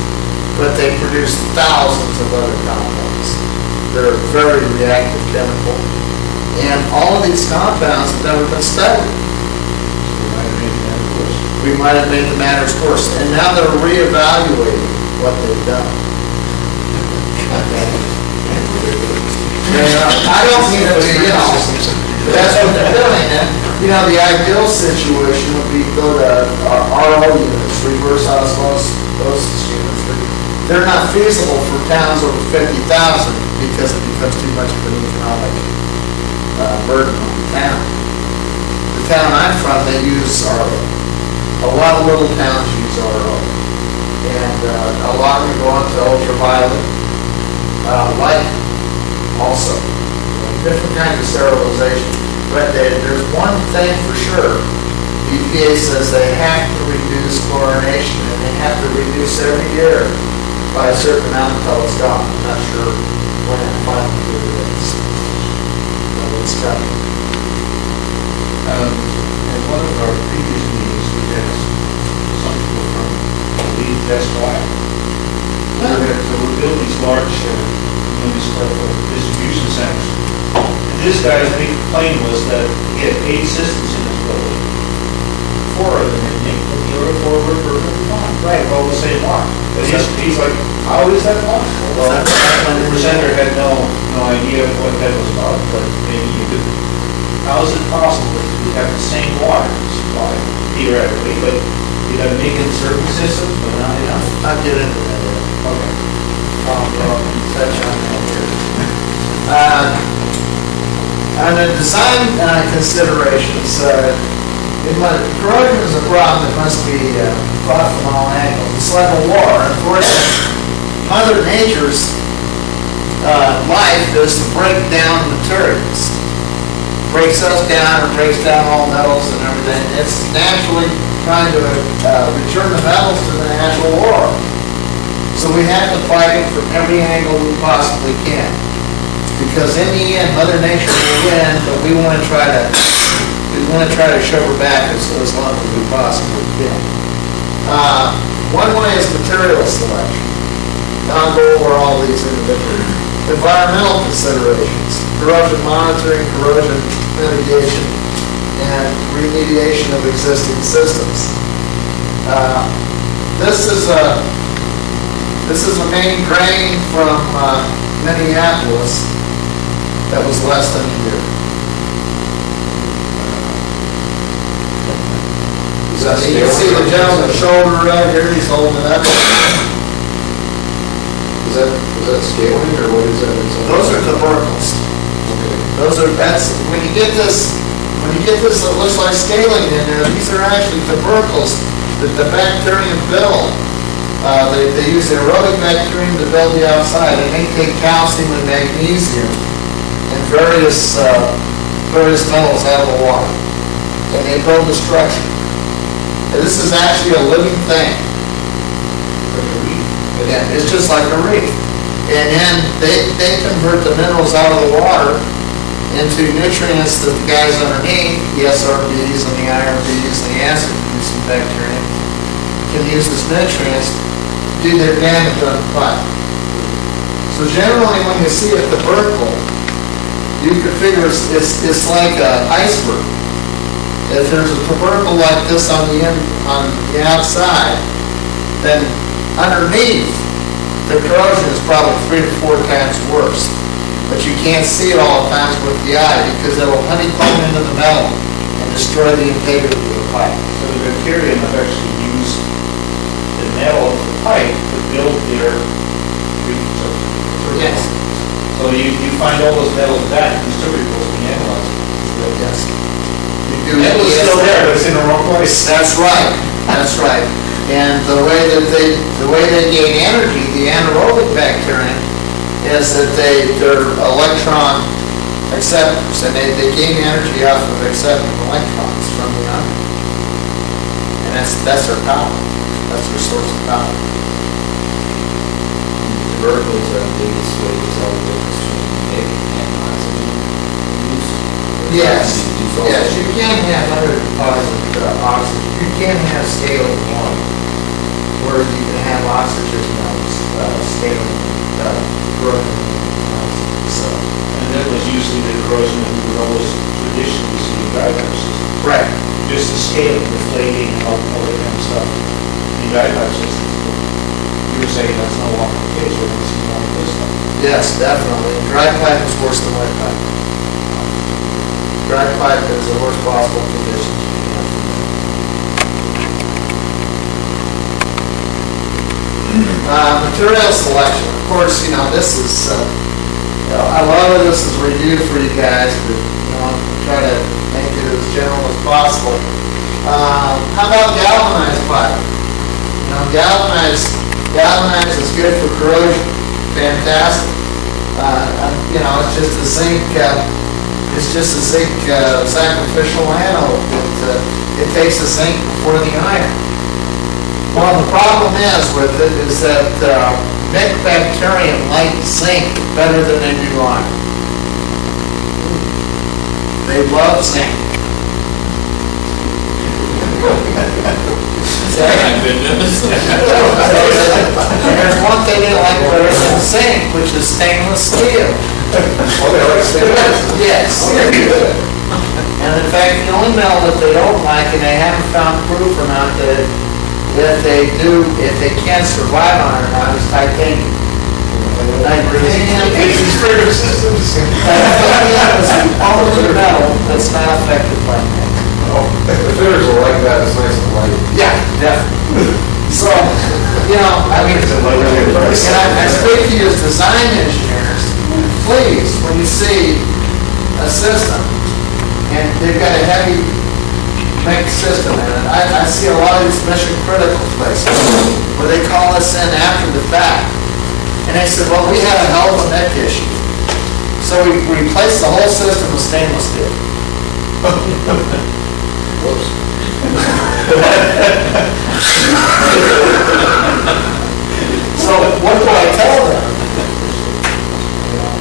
but they produce thousands of other compounds. They're a very reactive chemical, and all of these compounds have never been studied. We might have made the matters worse, and now they're reevaluating what they've done. I don't mean to be, that's what they're doing. And, the ideal situation would be to go to RO units, reverse osmosis units. They're not feasible for towns over 50,000 because it becomes too much of an economic burden on the town. The town I'm from, they use RO. A lot of little towns use RO. And a lot of them go on to ultraviolet. Light also. Different kinds of sterilization. But there's one thing for sure. The EPA says they have to reduce chlorination, and they have to reduce every year by a certain amount until it's gone. I'm not sure when that final period is. But it's coming. In one of our previous meetings, we had some people from Lead Test Lab. So we're building these large distribution centers. And this guy's big claim was that he had 8 systems in his building. 4 of them had named the other 4 were fine. Right, all the same one. But he's like, how is that possible? Well, the presenter had no idea what that was about, but maybe you could. How is it possible that you have the same water supply theoretically, but you have make it certain systems, but not enough? I'll get into that. Okay. Touch on that here. On the design considerations, corrosion is a problem that must be fought from all angles. It's like a war. Unfortunately, Mother Nature's life is to break down materials. Breaks us down or breaks down all metals and everything. It's naturally trying to return the metals to the natural world. So we have to fight it from every angle we possibly can. Because in the end, Mother Nature will win, but we want to try to shove her back as long as we possibly can. One way is material selection. I'll go over all these individually. Environmental considerations, corrosion monitoring, corrosion mitigation, and remediation of existing systems. This is a main drain from Minneapolis that was less than a year. You can see the gentleman's shoulder right here, he's holding it up. Is that scaling or what is that? Those are tubercles. Okay. When you get this that looks like scaling in there, these are actually tubercles that the bacterium build. They use the aerobic bacterium to build the outside, and they take calcium and magnesium and various metals out of the water, and they build the structure. And this is actually a living thing. Yeah, it's just like a reef. And then they convert the minerals out of the water into nutrients that the guys underneath, the SRBs and the IRBs and the acid-producing bacteria, can use as nutrients to do their damage on the pipe. So generally, when you see a tubercle, you can figure it's like an iceberg. If there's a tubercle like this on the outside, then underneath, the corrosion is probably 3 to 4 times worse. But you can't see it all the times with the eye because it will honeycomb into the metal and destroy the integrity of the pipe. So the bacteria have actually used the metal of the pipe to build their Yes. So you find all those metals back in these tubercles when you analyze them. Yes. The metal is still there, but it's in the wrong place. That's right. That's right. And the way they gain energy, the anaerobic bacteria, is that they're electron acceptors, and they gain energy off of accepting electrons from the ion. And that's their power. That's their source of power. Tubercles are the biggest way to tell the difference between nickel and oxygen use. Yes, yes, you can have other oxygen. You can have scale of 1, where you can have oxygen scale growing. So, And that was usually the corrosion that we would always traditionally see in dry pipe systems. right. Just the scale, deflating, all that kind of stuff. In dry pipe systems, you were saying that's no longer the case, we're going to see more of this stuff. Yes, definitely. Dry pipe is worse than wet pipe. Dry pipe is the worst possible conditions you can have. Material selection. Of course, this is, a lot of this is reviewed for you guys, but, try to make it as general as possible. How about galvanized pipe? Galvanized is good for corrosion. Fantastic. It's just a zinc sacrificial anode. It takes the zinc before the iron. Well, the problem with it is that bacteria like zinc better than they do iron. They love zinc. There's one thing they like better than zinc, which is stainless steel. Yes. And in fact, the only metal that they don't like, and they haven't found proof or not that if they can survive on it or not, is titanium. Titanium is the only metal that's not affected by that. The fitters will like that, it's nice and light. Yeah, definitely. So, I speak to you as design engineers, please, when you see a system, and they've got a heavy mixed system in it, I see a lot of these mission critical places, where they call us in after the fact, and they said, well, we had a hell of a neck issue, so we replaced the whole system with stainless steel. Whoops. So what do I tell them?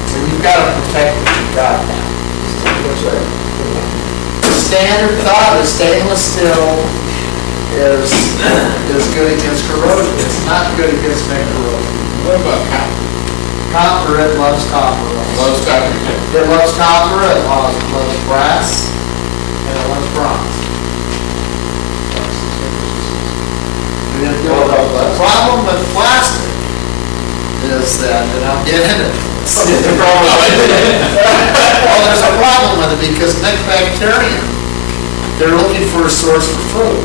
So you've got to protect what you've got now. The standard thought is stainless steel is good against corrosion. It's not good against neck corrosion. What about copper? Copper, it loves copper. Loves copper. It loves copper, it loves brass, and it loves bronze. The problem with plastic is that, and I'll get into it. Well, there's a problem with it because bacteria, they're looking for a source for food.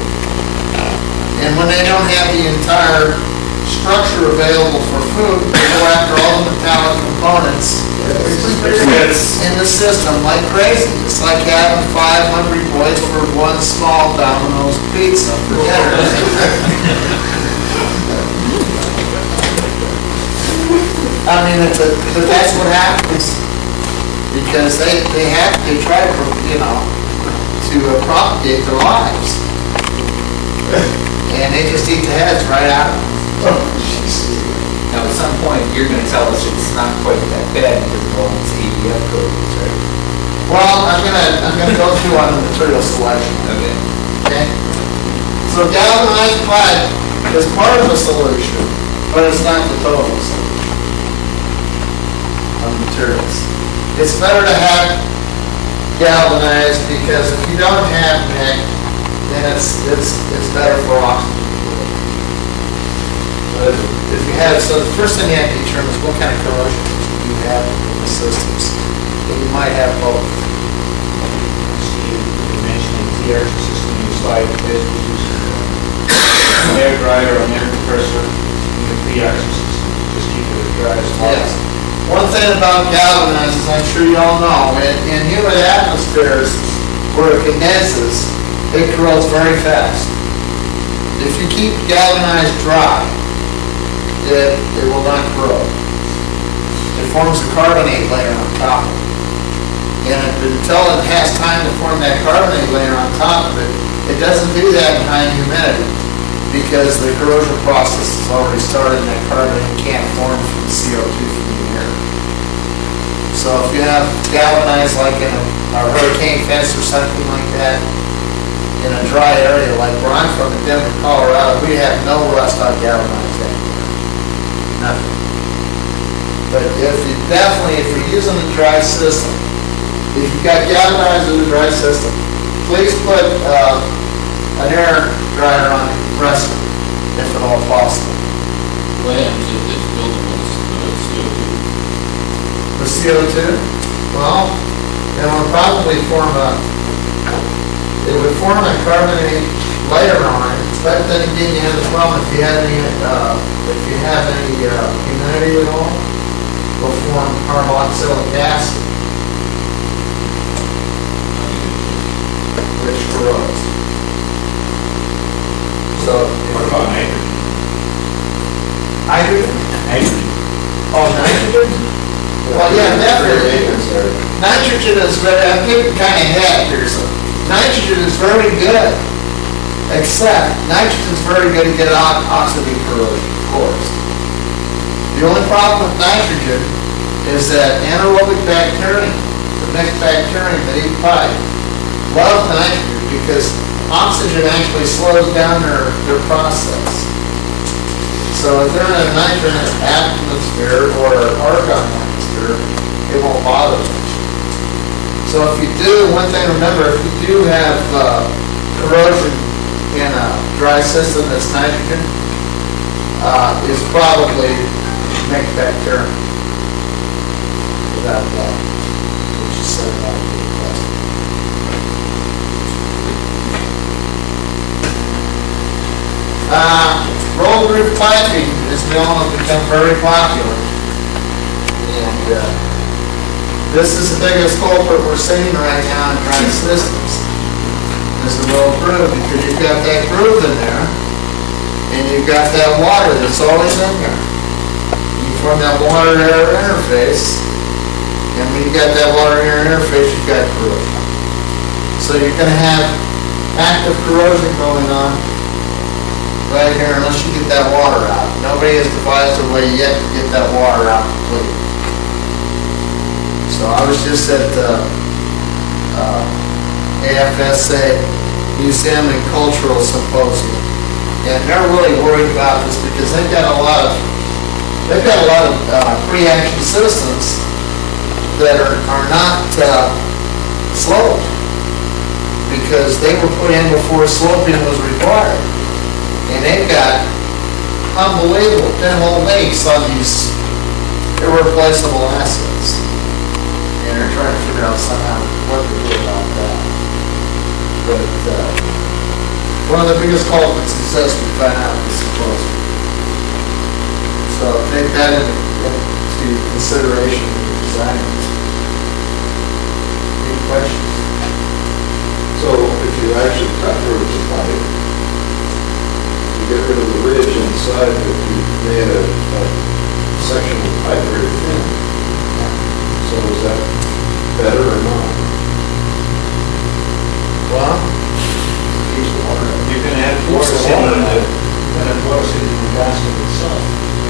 And when they don't have the entire structure available for food, they go after all the metallic components in the system like crazy. It's like having 5 hungry boys for one small Domino's pizza for dinner. I mean, but that's what happens because they try to propagate their lives, and they just eat the heads right out of them. Now, at some point, you're going to tell us it's not quite that bad because of all these ABF coatings, right? Well, I'm gonna go through on the material selection, Okay. okay? So galvanized pipe is part of the solution, but it's not the total solution of materials. It's better to have galvanized because if you don't have NIC, then it's better for oxygen. But if you have, so the first thing you have to determine is what kind of corrosion do you have in the systems. And you might have both. See, you mentioned the air system in your slide, basically using an air dryer or an air compressor, and the pre-action system, just keep it as dry as Yes. possible. One thing about galvanized, as I'm sure you all know, in humid atmospheres where it condenses, it corrodes very fast. If you keep galvanized dry, it will not corrode. It forms a carbonate layer on top of it. And until it has time to form that carbonate layer on top of it, it doesn't do that in high humidity because the corrosion process has already started and that carbonate can't form from the CO2 from the air. So if you have galvanized like in a hurricane fence or something like that, in a dry area like where I'm from in Denver, Colorado, we have no rust on galvanized anywhere. Nothing. But if you're using a dry system, if you've got galvanized in a dry system, please put an air dryer on the compressor, if at all possible. Well, yeah, it's building The CO2, well, it would probably it would form a carbonate layer on it, but then again, you have the problem if you have any humidity at all, it will form carboxylic acid, which corrodes. So, What about nitrogen? hydrogen? Nitrogen. Oh, nitrogen? Well, yeah, definitely. Nitrogen is very, I'm getting kind of ahead here, so nitrogen is very good, except nitrogen is very good to get oxidative corrosion, of course. The only problem with nitrogen is that anaerobic bacteria, the mixed bacterium that eat pipe, love nitrogen because oxygen actually slows down their process. So if they're in a nitrogen atmosphere or argon atmosphere, it won't bother them. So if you do, one thing to remember, if you do have corrosion in a dry system that's nitrogen, is probably mixed bacterium. Without that, which is set out to the plastic. Rolled roof piping has become very popular. And this is the biggest culprit we're seeing right now in dry systems. Is the rolled groove, because you've got that groove in there, and you've got that water that's always in there. You form that water-air interface, and when you got that water-air interface, you've got corrosion. So you're going to have active corrosion going on right here unless you get that water out. Nobody has devised a way yet to get that water out completely. So I was just at AFSA Museum and Cultural Symposium, and they're really worried about this because they've got a lot of pre-action systems that are not sloped because they were put in before sloping was required. And they've got unbelievable pinhole leaks on these irreplaceable assets. And they're trying to figure out somehow what to do about that. But one of the biggest culprits is this, we find out this symposium. So take that into consideration in the design. Any questions? So if you actually cut through the pipe, get rid of the ridge inside, but you made a section of pipe very thin. So is that better or not? Well, Keeps the water up. You're gonna have water sitting in the, you're gonna have water sitting in the gasket itself.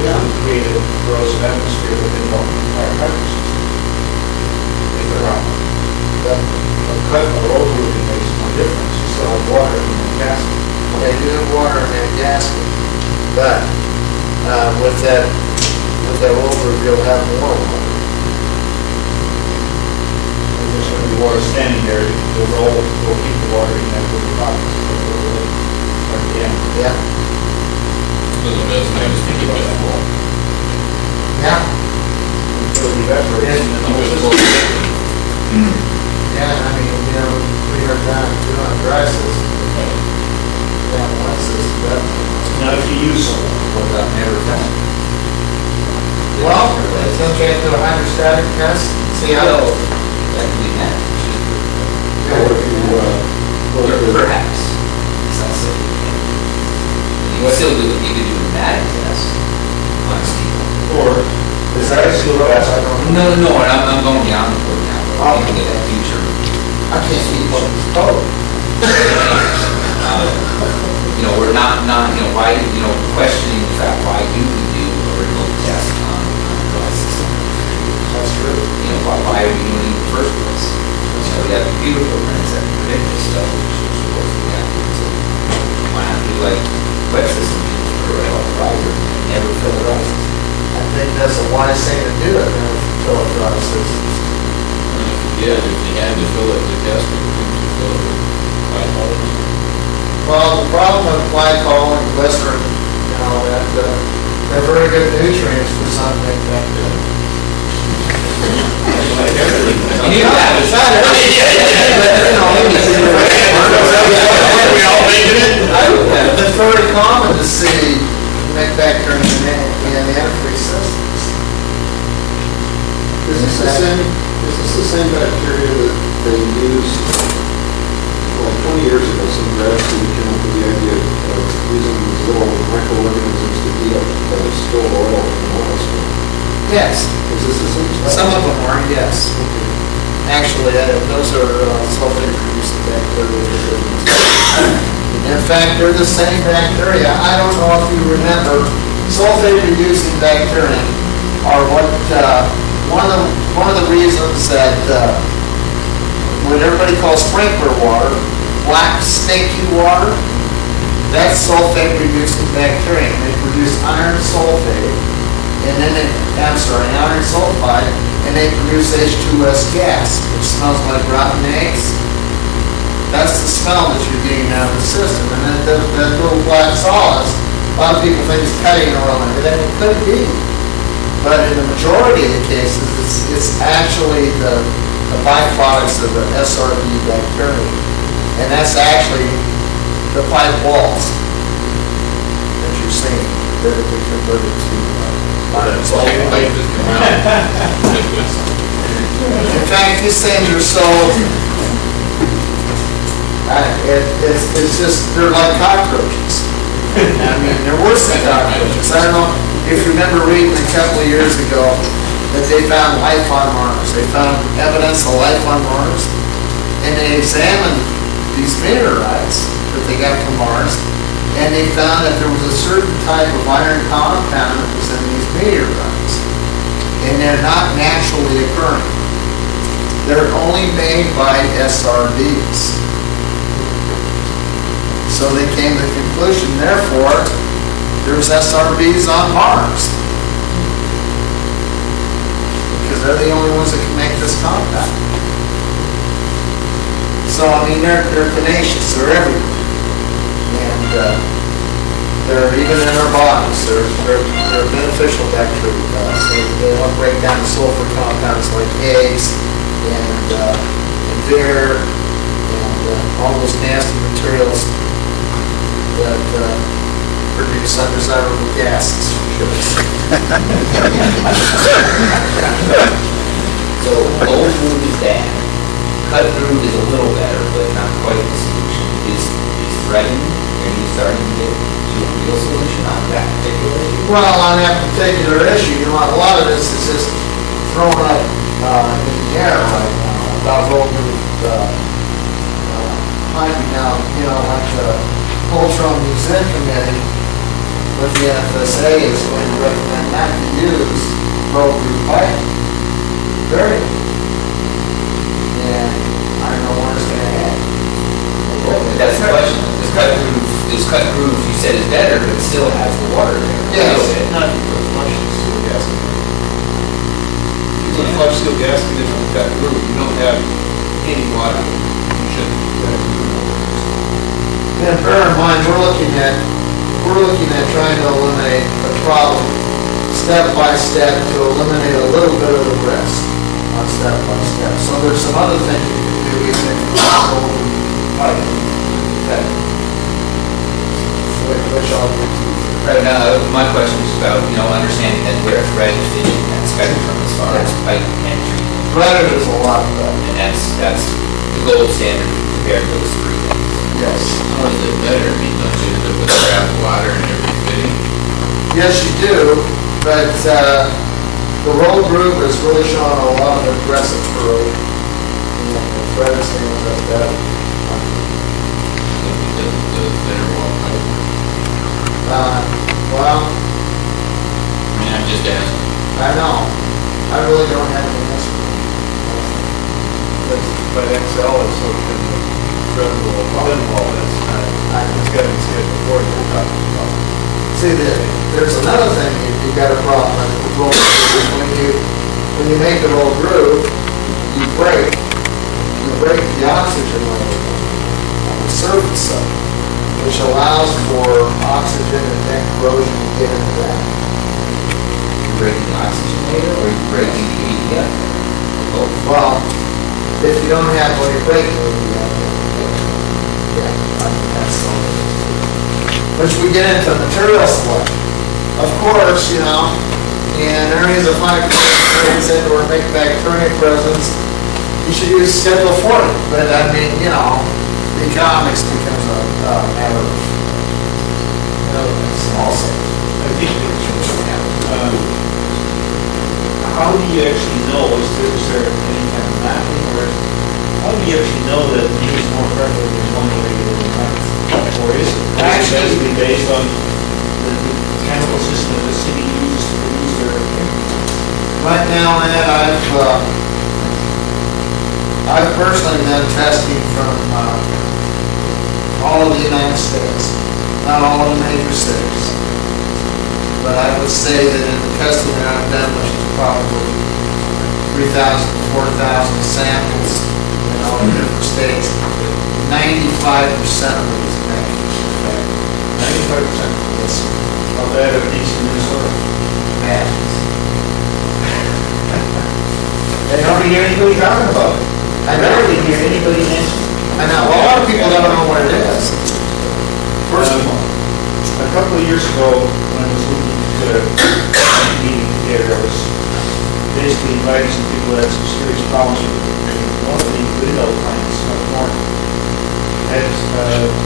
Yeah. To create a corrosive atmosphere within the entire pipe system. If they're out. then a cut of road roofing makes no difference, you still have water in the gasket. They do have water in that gasket, but, with that road roof, you'll have more water. There's just going to be water standing there, the roll will keep the water in that little pocket. Yeah. So the best thing is to keep it full. Yeah. Until it evaporates. and then the whole system- Yeah, I mean, you know, we are down, we don't have dry system, down one system, but. Now, if you use some, What about never done? Well, it's okay to do a hydrostatic test, see how. Well, that could be managed. Or if you, look at- Perhaps. It's not safe. You can still do, you can do a matic test on steel. or is that still best? No, I'm going beyond the code now, but I'm looking at that future. I can't see what it's called. You know, we're not, why, questioning the fact why you can do a remote test on a dry system. That's true. Why are we doing it in the first place? We have computer programs that predict this stuff, which is supposed to be happening. So why not do like web systems for a riser and never fill the risers? I think that's a wise thing to do, it, then fill up dry systems. Yeah, if you had to fill it with gas, you could fill it with glycol. Well, the problem with glycol and glycerin, that, they're very good nutrients for some things like that. You knew that. It's not We all making it? It's very common to see bacteria in antifreeze systems. Is this the same bacteria that they used, like 20 years ago, some grad student came up with the idea of using these little microorganisms to heat up spilled oil in an oil spill? Yes, Is this the same stuff? some of them are, yes. Actually, those are sulfate-producing bacteria. In fact, they're the same bacteria. I don't know if you remember, sulfate-producing bacteria are one of the reasons that what everybody calls sprinkler water, black stinky water, that's sulfate-producing bacteria. They produce iron sulfate, and then iron sulfide, and they produce H2S gas, which smells like rotten eggs. That's the smell that you're getting out of the system. And that little black solids, a lot of people think it's cutting oil and everything. It could be. But in the majority of the cases, it's actually the byproducts of the SRB bacteria. And that's actually the pipe walls that you're seeing that have been converted to iron So you sulfide. might just come out. In fact, these things are so, it's just, they're like cockroaches. I mean, they're worse than cockroaches. I don't know if you remember reading a couple of years ago that they found life on Mars. They found evidence of life on Mars. And they examined these meteorites that they got from Mars, and they found that there was a certain type of iron compound that was in these meteorites. And they're not naturally occurring. They're only made by SRBs. So they came to the conclusion, therefore, there's SRBs on Mars. Because they're the only ones that can make this compound. So, I mean, they're tenacious, they're everywhere. And they're even in our bodies. They're beneficial bacteria to us. They help break down sulfur compounds like eggs and beer and all those nasty materials that produce undesirable gases. So old food is bad. Cut through is a little better, but not quite the solution. Is threatened, and you starting to get to a real solution on that particular issue? Well, on that particular issue, a lot of this is just thrown up in the air right now about rolling piping out, like the Ultron Museum Committee with the FSA is going to recommend not to use roll through pipe. Period. And this cut groove you said is better, but still has the water there. Yes. Okay. Not for flush seal gasket. If you put flush seal gasket into the cut groove, you don't have any water. You shouldn't. And bear in mind, we're looking at trying to eliminate the problem step by step to eliminate a little bit of the rest on step by step. So there's some other things you can do, you can pipe. Okay. Which I'll, Right now, my question is about, understanding that where thread fit in that spectrum as far as pipe and treatment. threaded is a lot better. And that's the gold standard compared to those three things. Yes. How is it better? I mean, don't you end up with crap water and every fitting? Yes, you do, but the roll groove is really showing a lot of aggressive corrosion. And the thread is handling that better. Because of the thinner wall pipe. Well, I mean, I'm just asking. I know. I really don't have any answer. But XL is so good, thin wall, that's kind of, it's got to be said before you're talking about. See, there's another thing you got a problem with the roll groove. When you make the roll groove, you break the oxygen level on the surface of it, which allows for oxygen and corrosion to get into that. You're breaking the oxygen layer or you're breaking the ADF? Well, if you don't have what you're breaking, yeah, I think that's all. Which we get into material selection. Of course, in areas of high concentration or big bacteria presence, you should use Schedule 40. But I mean, the economics becomes a matter of small size. I think, how do you actually know, is there any kind of mapping, or how do you actually know that use more prevalent in one area than another? Or is it actually based on the chemical system that the city uses to produce their chemicals? Right now, Ed, I've personally done testing from all of the United States, not all of the major cities. But I would say that in the testing that I've done, which is probably 3,000 to 4,000 samples in all the different states, 95% of it is negative. 95%. Yes, How bad are these in Minnesota? bad. I hardly hear anybody talking about it. I rarely hear anybody mention it. I know, well, a lot of people don't know what it is. First of all, A couple of years ago, when I was looking to meeting there, I was basically inviting some people that had some serious problems with one of the window plants up north. Had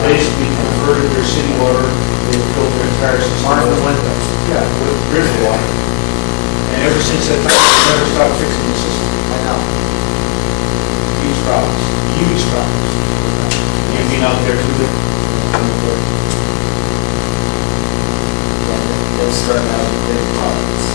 basically converted their city water, they filled their entire system. Martin windows. Yeah, with river water. And ever since that time, they never stopped fixing the system. I know. Huge problems, huge problems. You've been out there through the, They'll start having big problems.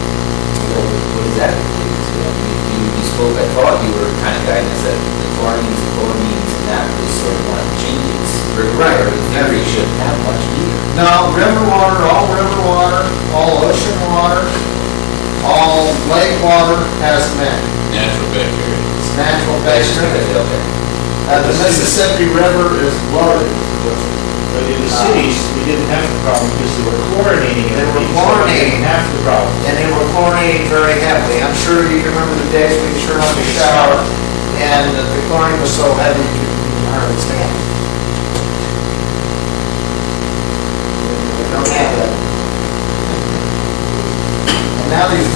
What is that? You spoke, I thought you were kind of guiding us that the chlorines and that was sort of one of the changes. Right. In theory, shouldn't have much either. No, river water, all ocean water, all lake water has many. Natural bacteria. It's natural bacteria. Okay. The Mississippi River is loaded with. but in the cities, we didn't have the problem because they were chlorinating They were everything. chlorinating. Half the problem. And they were chlorinating very heavily. I'm sure you can remember the days when you turned on the shower and the chlorine was so heavy you couldn't hardly stand it. They don't have that. And now these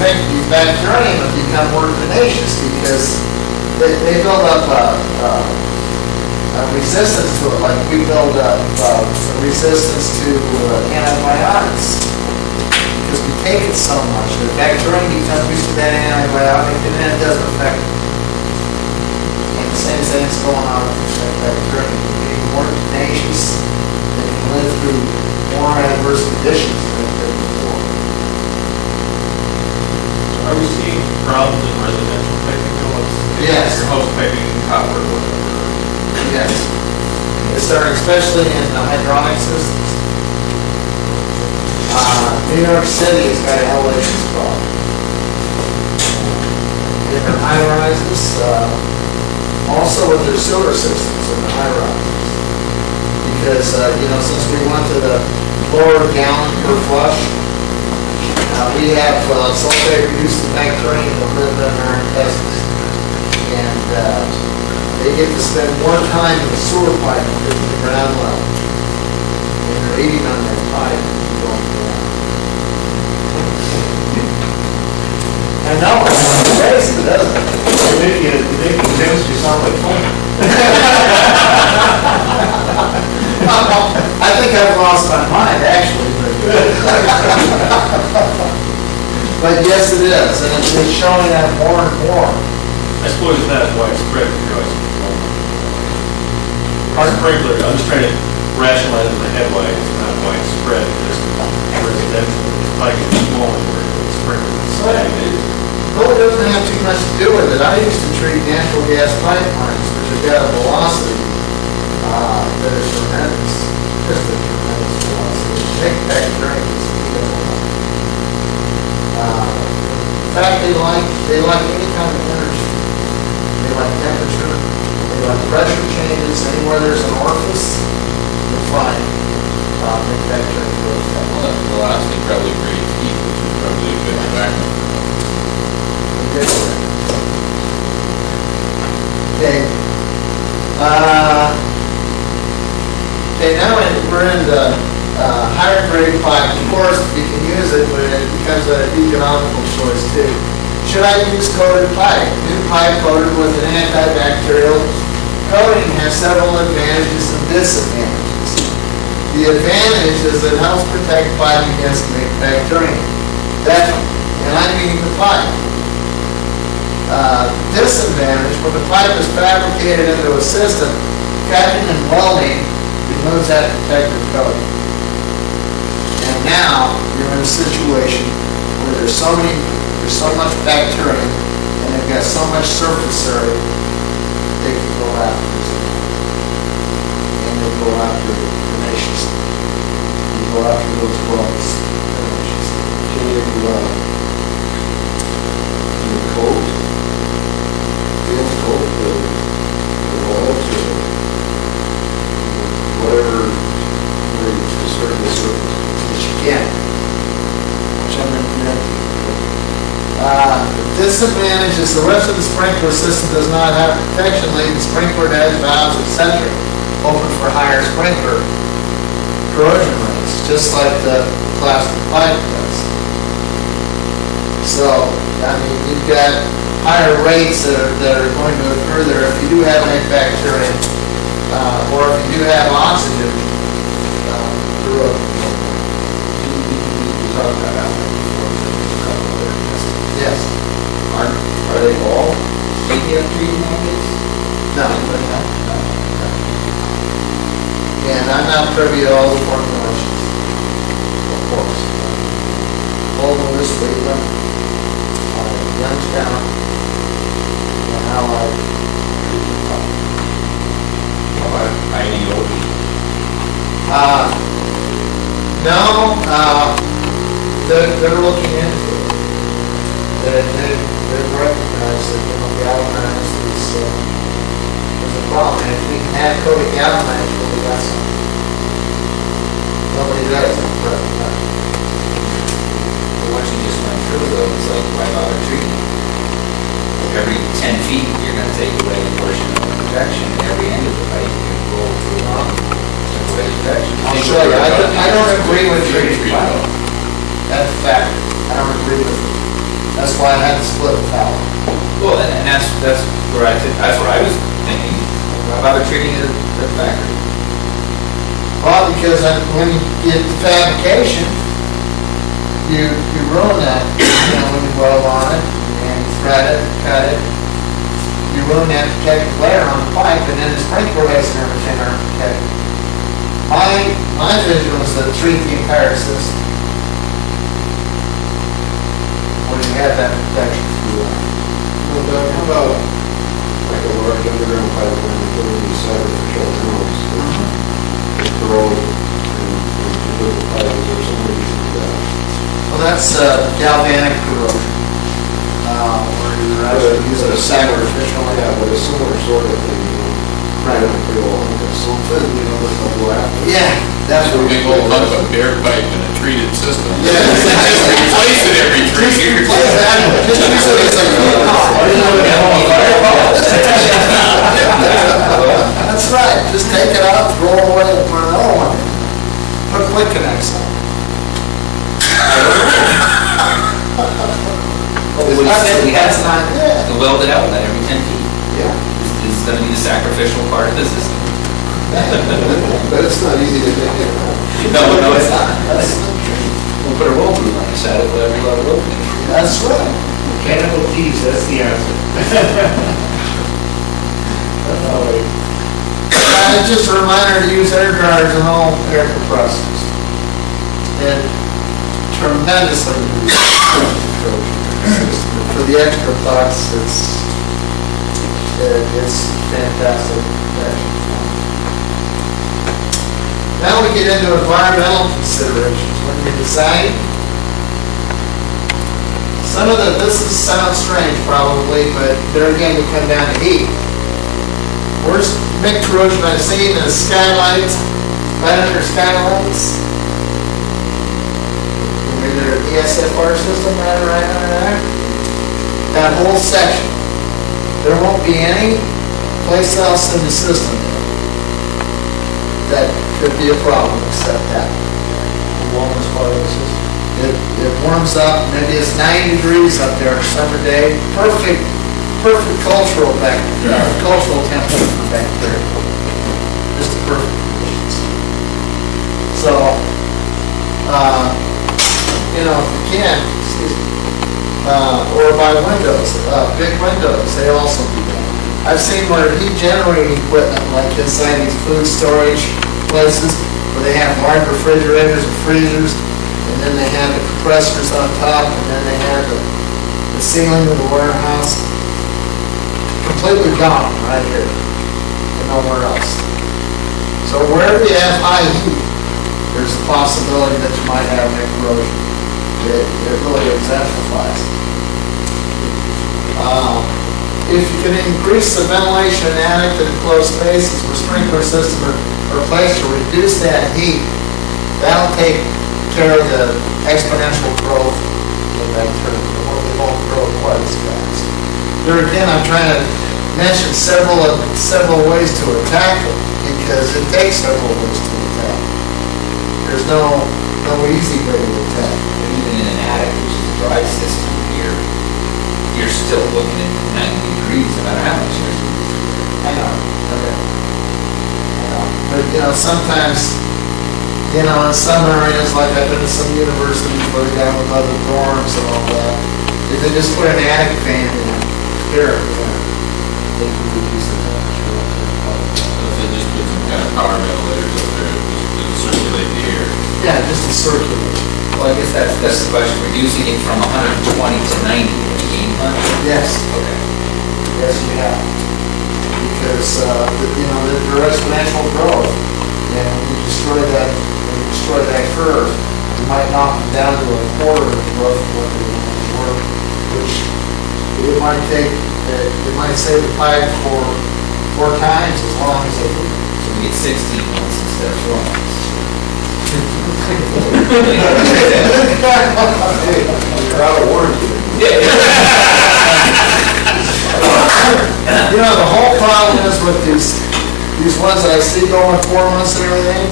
bacteria have become more tenacious because they build up a resistance to it, like we build up a resistance to antibiotics. Because we take it so much, the bacteria becomes used to that antibiotic and then it doesn't affect it. And the same thing's going on with the bacteria. They're getting more tenacious, they can live through more adverse conditions than they did before. Are we seeing problems in residential piping? Yes. Your house piping, copper, whatever. Yes. It's starting especially in the hydronic systems. New York City has got an elevation problem. Different high rises, also with their sewer systems in the high rises. Because, since we went to the lower gallon per flush, we have sulfate-reduced bacteria that live in our intestines. And they get to spend more time in the sewer pipe than in the ground level. And they're eating on their pipe and going down. I know, it's crazy, doesn't it? You make things you sound like fun. I think I've lost my mind, actually. But yes, it is, and it's showing that more and more. I suppose it's not as widespread, our sprinkler, I'm just trying to rationalize in my head why it's not widespread, just residential, it's like it's small where it's sprinkled inside. Well, it doesn't have too much to do with it. I used to treat natural gas pipelines, which have got a velocity that is tremendous. Just a tremendous velocity. Take back drains. In fact, they like any kind of energy. They like temperature. They like pressure changes. Anywhere there's an orifice, you'll find make that drain goes down. Well, that velocity probably creates heat, which is probably a good environment. Okay. Okay, now we're in the higher grade pipe. Of course, you can use it, but it becomes an economical choice too. Should I use coated pipe? New pipe coated with an antibacterial coating has several advantages and disadvantages. The advantage is it helps protect pipe against bacteria. Definitely. And I mean the pipe. Disadvantage, when the pipe is fabricated into a system, cutting and welding removes that protective coating. And now you're in a situation where there's so much bacteria and they've got so much surface area, they can go after this. And they go after the nations. You go after those wells. Can you coat? Coat the walls or whatever to serve the surface. But you can't. Which I'm recommending. The disadvantage is the rest of the sprinkler system does not have protection, leaving sprinkler heads, valves, etc. open for higher sprinkler corrosion rates, just like the plastic pipe does. So, I mean, you've got higher rates that are going to occur there if you do have any bacteria, or if you do have oxygen corrosion. You talked about that before, Yes. Are they all ADF treated nowadays? No. And I'm not privy to all the formulations, of course. All of this Wheatland, Youngstown, and how How about IDO? No, they're looking into it. They've recognized that, galvanized is a problem. And if we can have coated galvanized, we'll got some. Nobody does at the present time. What you just went through though, it's like why bother treating? Every 10 feet, you're gonna take away a portion of the protection, and every end of the pipe, you're gonna go through take away the protection. I'll show you. I don't agree with treating pipe. That's a fact. I don't agree with it. That's why I had to split the valve. Well, and that's where I was thinking, why bother treating it at the factory? Well, because when you get the fabrication, you ruin that, when you weld on it, and you thread it, cut it, you ruin that protective layer on the pipe, and then the sprinkler heads and everything aren't protected. My vision was to treat the entire system. When you have that protection through it. Well, Doug, how about like a large the underground pipeline, they put in these sacrificial tunnels that corrode and put the pipe, is there some way you can do that? Well, that's galvanic corrosion, where you're actually using a sacrificial. Yeah, but a similar sort of thing, you know. Right. Something, you know, with a black. Yeah, that's what Maybe we'll have a bare pipe and a treated system. Yeah. Just replace it every 3 years. Just use it as a clean car. That's right, just take it out, throw it away, and put another one in. Put quick connects on. What he said, we had That's not good. to weld it out like every 10 feet. Yeah. This is gonna be the sacrificial part of the system. But it's not easy to take it out. No, it's not. We'll put a roll through on the side of every level opening. That's right. Mechanical keys, that's the answer. And just a reminder to use air dryers and all air compressors. And tremendously for the extra bucks, it's fantastic. Now we get into environmental considerations when you're designing. Sounds strange probably, but there again, we come down to heat. Worst mix corrosion I've seen is skylights, right under skylights. Maybe their ESFR system right under there. That whole section. There won't be any place else in the system that could be a problem except that. The warmest part of the system. It warms up, maybe it's 90 degrees up there on a summer day. Perfect cultural temperature for bacteria. Just the perfect conditions. So, if you can, or by windows, big windows, they also do that. I've seen where heat generating equipment, like inside these food storage places, where they have large refrigerators and freezers, and then they have the compressors on top, and then they have the ceiling of the warehouse. Completely gone right here, and nowhere else. So wherever you have high heat, there's a possibility that you might have an corrosion. It really exemplifies it. If you can increase the ventilation in attic and enclosed spaces where sprinkler systems are placed to reduce that heat, that'll take care of the exponential growth of bacteria. It won't grow quite as fast. There again, I'm trying to mention several ways to attack it, because it takes several ways to attack. There's no easy way to attack. Even in an attic, which is a dry system, you're still looking at 90 degrees no matter how much you're using. I know. Okay. I know. But sometimes, in some areas, like I've been to some universities where they got with other dorms and all that, if they just put an attic fan in here, they can reduce the temperature. So they just put some kind of power ventilators up there to circulate the air. Yeah, just to circulate. Well, I guess that's the question. Reducing it from 120 to 90 would you gain much? Yes. Okay. Yes, you have. Because, they're exponential growth. And when you destroy that curve, you might knock them down to a quarter of the growth of what they were, which it might save the pipe for 4 times as long as it would. So we get 16 months instead of 4 months. You're out of warranty. The whole problem is with these ones that I see going 4 months and everything,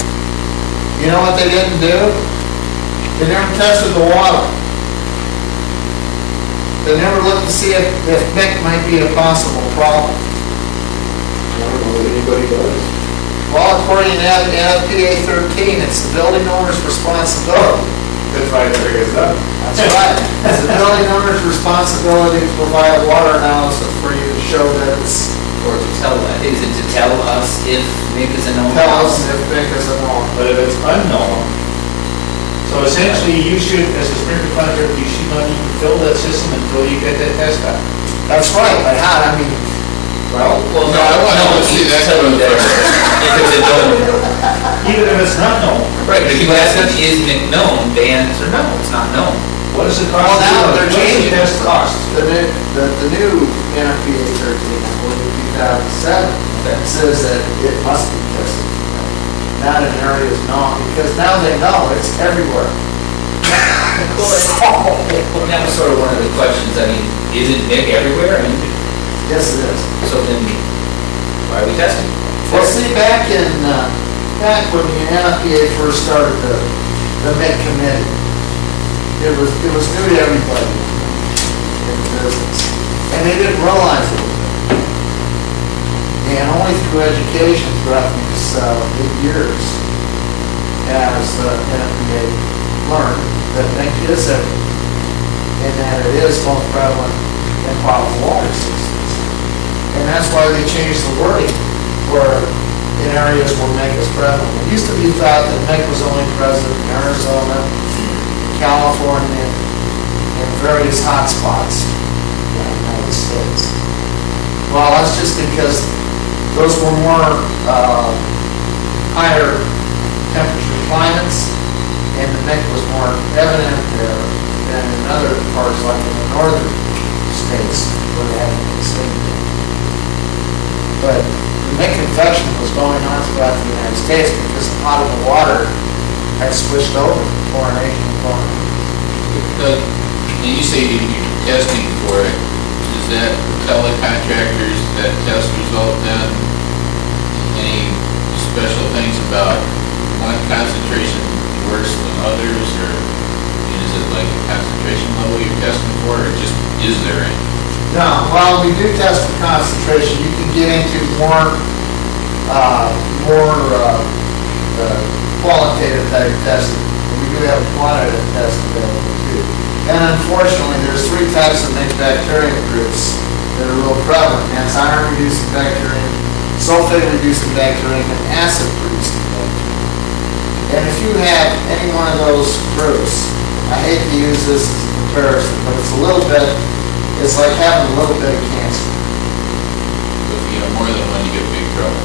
you know what they didn't do? They never tested the water. They never looked to see if Mick might be a possible problem. I don't know that anybody does. Well, according to NFPA 13, it's the building owner's responsibility. That's why it triggers up. That's right. It's the building owner's responsibility to provide a water analysis for you to show that it's, Or to tell, is it to tell us if Mick is a known tell us problem? if Mick is a norm. But if it's unknown, so essentially you should, as a sprinkler contractor, you should not even fill that system until you get that test back. That's right, but how, I mean, Well, no, See, that's tell you what I'm that if it's a known. Even if it's not known, Right, but if you ask them, is it known, the answer, no, it's not known. what does it cost? Well, now they're What does changing. the test cost? The new NFPA 13, I believe, 2007, that says that it must be tested. Not in areas known, because now they know it's everywhere. Well, that was sort of one of the questions, I mean, isn't Nick everywhere? I mean, Yes, it is. so then, why are we testing? Well, see, back when the NFPA first started the MIC committee, it was new to everybody in the business, and they didn't realize it. And only through education throughout these 8 years has NFPA learned that MIC is everywhere, and that it is most prevalent in potable water systems. And that's why they changed the wording where in areas where MIC is prevalent. It used to be thought that MIC was only present in Arizona, California, and various hot spots in the United States. Well, that's just because those were more higher temperature climates, and the MIC was more evident there than in other parts like in the northern states where they had the same thing. But the MIC infection was going on throughout the United States because the potable water had switched over to chlorination and chlorine. And you say you're testing for it, does that tell the contractors that test result then any special things about one concentration worse than others, or is it like a concentration level you're testing for, or just is there any? No, well, we do test for concentration. You can get into more qualitative type testing. We do have quantitative testing available too. And unfortunately, there's 3 types of mixed bacterium groups that are real prevalent. And that's iron-reducing bacterium, sulfate-reducing bacterium, and acid-reducing bacterium. And if you have any one of those groups, I hate to use this as a comparison, but it's like having a little bit of cancer. So if you have more than one, you get big trouble.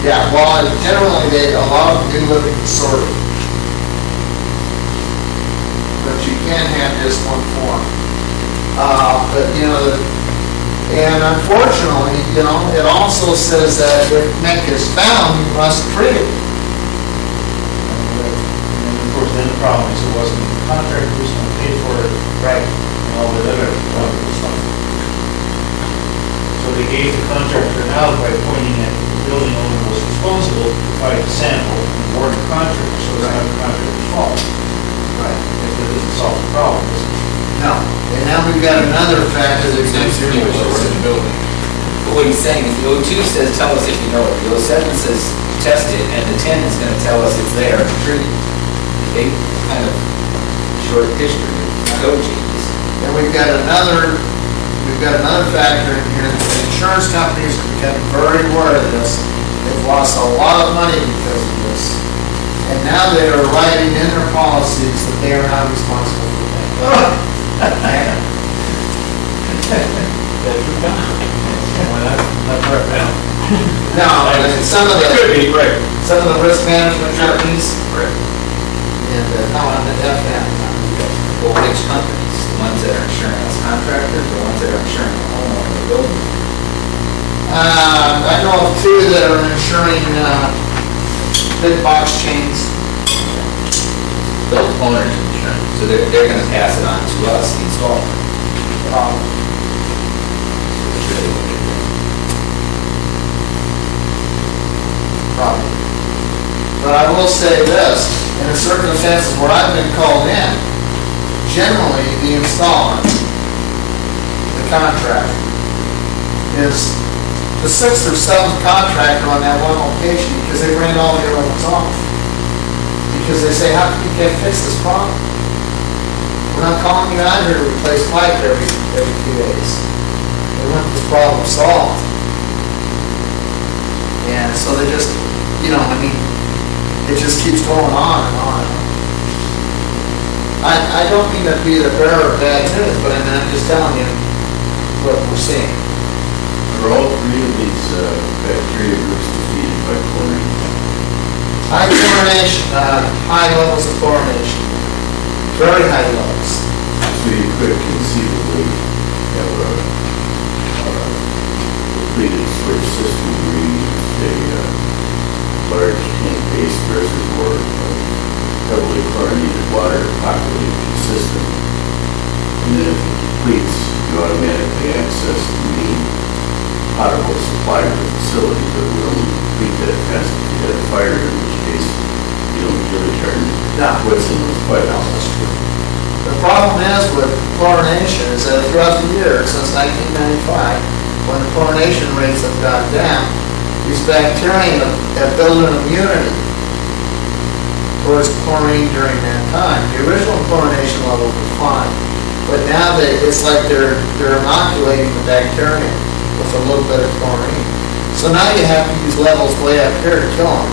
Yeah, well, generally, a lot of them do live in consortium. But you can have just one form. And unfortunately, it also says that if MIC is found, you must treat it. And of course, then the problem is it wasn't the contractor who's going to pay for it, Right. and all the other stuff. So they gave the contractor an out by pointing at the building owner was responsible to provide the sample and warn the contractor, so it's not the contractor's fault. Right. If it doesn't solve the problem, is it? No. And now we've got another factor that comes Exempt in people with that work in the this. building. But what he's saying is the O2 says, tell us if you know it. The O7 says, test it, and the 10 is gonna tell us it's there to treat it. They kind of short history, code changes. And we've got another factor in here. The insurance companies are becoming very aware of this. They've lost a lot of money because of this. And now they are writing in their policies that they are not responsible for that. That's your time. Why not right now? No, I mean, some of It could the risk management companies, Right. and, no, I'm the FM. Well, which companies? The ones that are insuring us contractors, the ones that are insuring the homeowner, the building? I know of 2 that are insuring, big box chains. Building owners insurance, so they're gonna pass it on to us, the installer. It's really what they're doing. Probably. But I will say this, in the circumstances where I've been called in, generally the installer, the contractor, is the 6th or 7th contractor on that one location because they ran all the other ones off. Because they say, how can you fix this problem? We're not calling you out here to replace pipe every 2 days. They want this problem solved. And so they just, it just keeps going on and on and on. I don't mean to be the bearer of bad news, but I'm just telling you what we're seeing. Are all 3 of these bacteria groups defeated by chlorine? High chlorination, high levels of chlorination, very high levels. So you could conceivably have a completed switch system where you use a large tank-based reservoir of heavily chlorinated water to populate the system. And then if it depletes, you automatically access the main potable supply of the facility, but it would only deplete that fast if you had a fire, in which case you don't really turn what's in those pipes. That's true. The problem is with chlorination is that throughout the years, since 1995, when the chlorination rates have gone down, these bacteria have built an immunity towards chlorine during that time. The original chlorination level was fine, but now it's like they're inoculating the bacteria with a little bit of chlorine. So now you have to use levels way up here to kill them.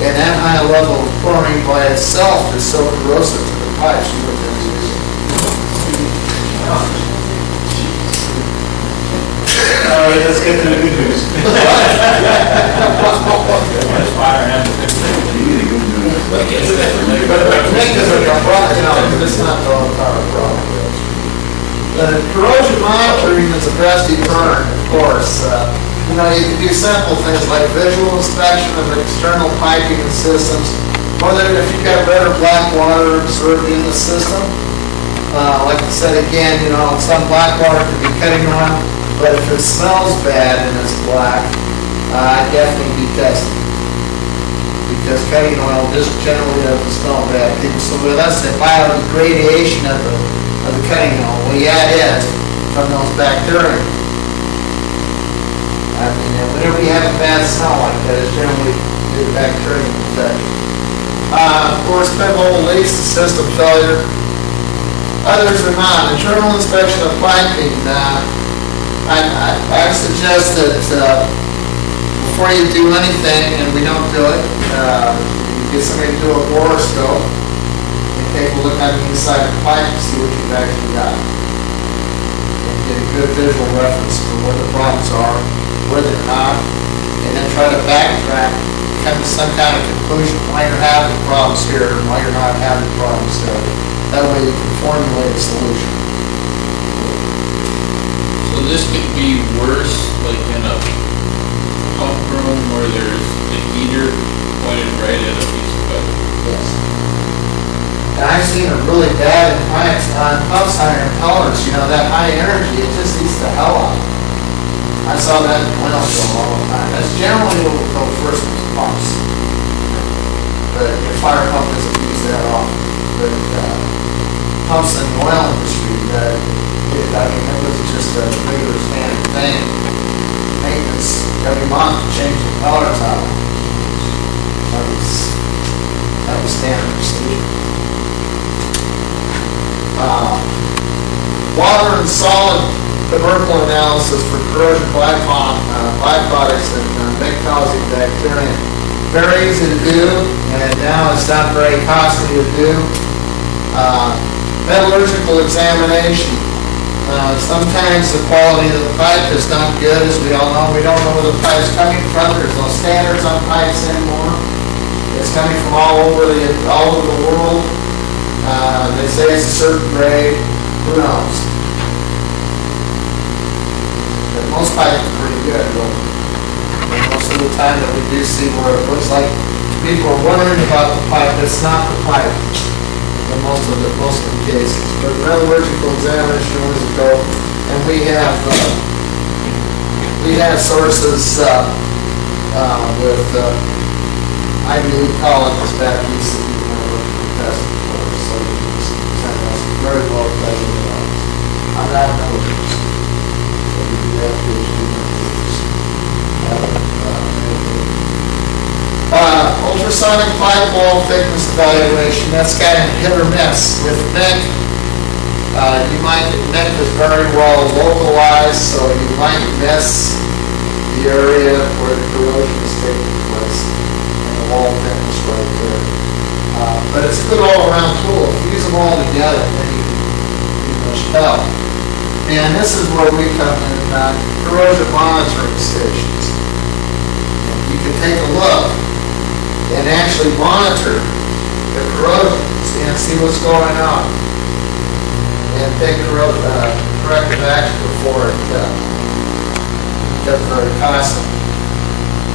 And that high level of chlorine by itself is so corrosive to the pipes you wouldn't have to use it. All right, let's get to the good news. But make this like a problem, it's not the entire problem. The corrosion monitoring is a dressy burn, of course. You can do simple things like visual inspection of external piping and systems, whether if you've got red or black water absorbed in the system. Like I said again, some black water could be cutting oil, but if it smells bad and it's black, definitely be tested. Because cutting oil just generally doesn't smell bad. So unless the biodegradation of the cutting oil, well, yeah, it is from those bacteria. I mean, whenever you have a bad smell like that, it's generally due to bacterial infection. Of course, pinhole leaks, the system failure. Others are not. Internal inspection of piping. I suggest that before you do anything, and we don't do it, you get somebody to do a borescope and take a look on the inside of the pipe to see what you've actually got. And get a good visual reference for where the problems are, where they're not, and then try to backtrack, come to some kind of conclusion why you're having problems here and why you're not having problems there. That way you can formulate a solution. So this could be worse, like in a pump room where there's a heater pointed right at a piece of pipe. Yes. And I've seen it really bad in pipes on pumps on impellers, that high energy, it just eats the hell out of it. I saw that in oil field all the time. That's generally what will go first with pumps. But the fire pump doesn't use that often. But pumps in the oil industry, it was just a regular standard thing. Maintenance every month to change the impellers out. That was standard procedure. Water and solid tubercle analysis for corrosion byproducts that may causing bacteria. Very easy to do, and now it's not very costly to do. Metallurgical examination. Sometimes the quality of the pipe is not good, as we all know. We don't know where the pipe's coming from. There's no standards on pipes anymore. It's coming from all over the world. They say it's a certain grade. Who knows? But most pipes are pretty good. And most of the time that we do see where it looks like people are wondering about the pipe, it's not the pipe. In most of the cases. But metallurgical examination was a go, and we have sources with Ivy League colleges back east that we can look for testing for. So that's very well measured. I'm not metallurgist. So we do have ultrasonic pipe wall thickness evaluation, that's kind of hit or miss. With neck, neck is very well localized, so you might miss the area where the corrosion is taking place, and the wall thickness right there. But it's a good all-around tool. If you use them all together, then you can much help. And this is where we come in, corrosion monitoring stations. look and actually monitor the corrosions and see what's going on and take corrective action before it becomes very costly.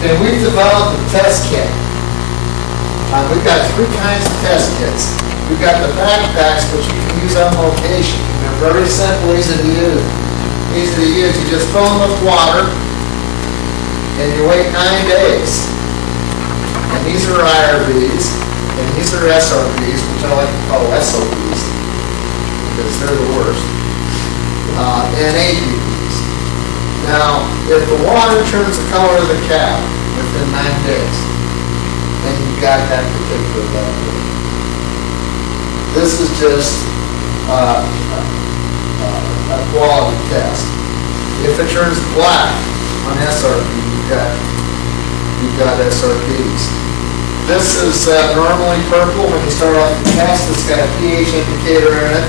And we've developed a test kit. We've got 3 kinds of test kits. We've got the backpacks, which you can use on location. They're very simple, easy to use. You just fill them with water, and you wait 9 days. And these are IRBs, and these are SRBs, which I like to call SOBs, because they're the worst, and ABBs. Now, if the water turns the color of the cap within 9 days, then you've got that particular battery. This is just a quality test. If it turns black on SRB, you've got SRBs. This is normally purple when you start off the test. It's got a pH indicator in it.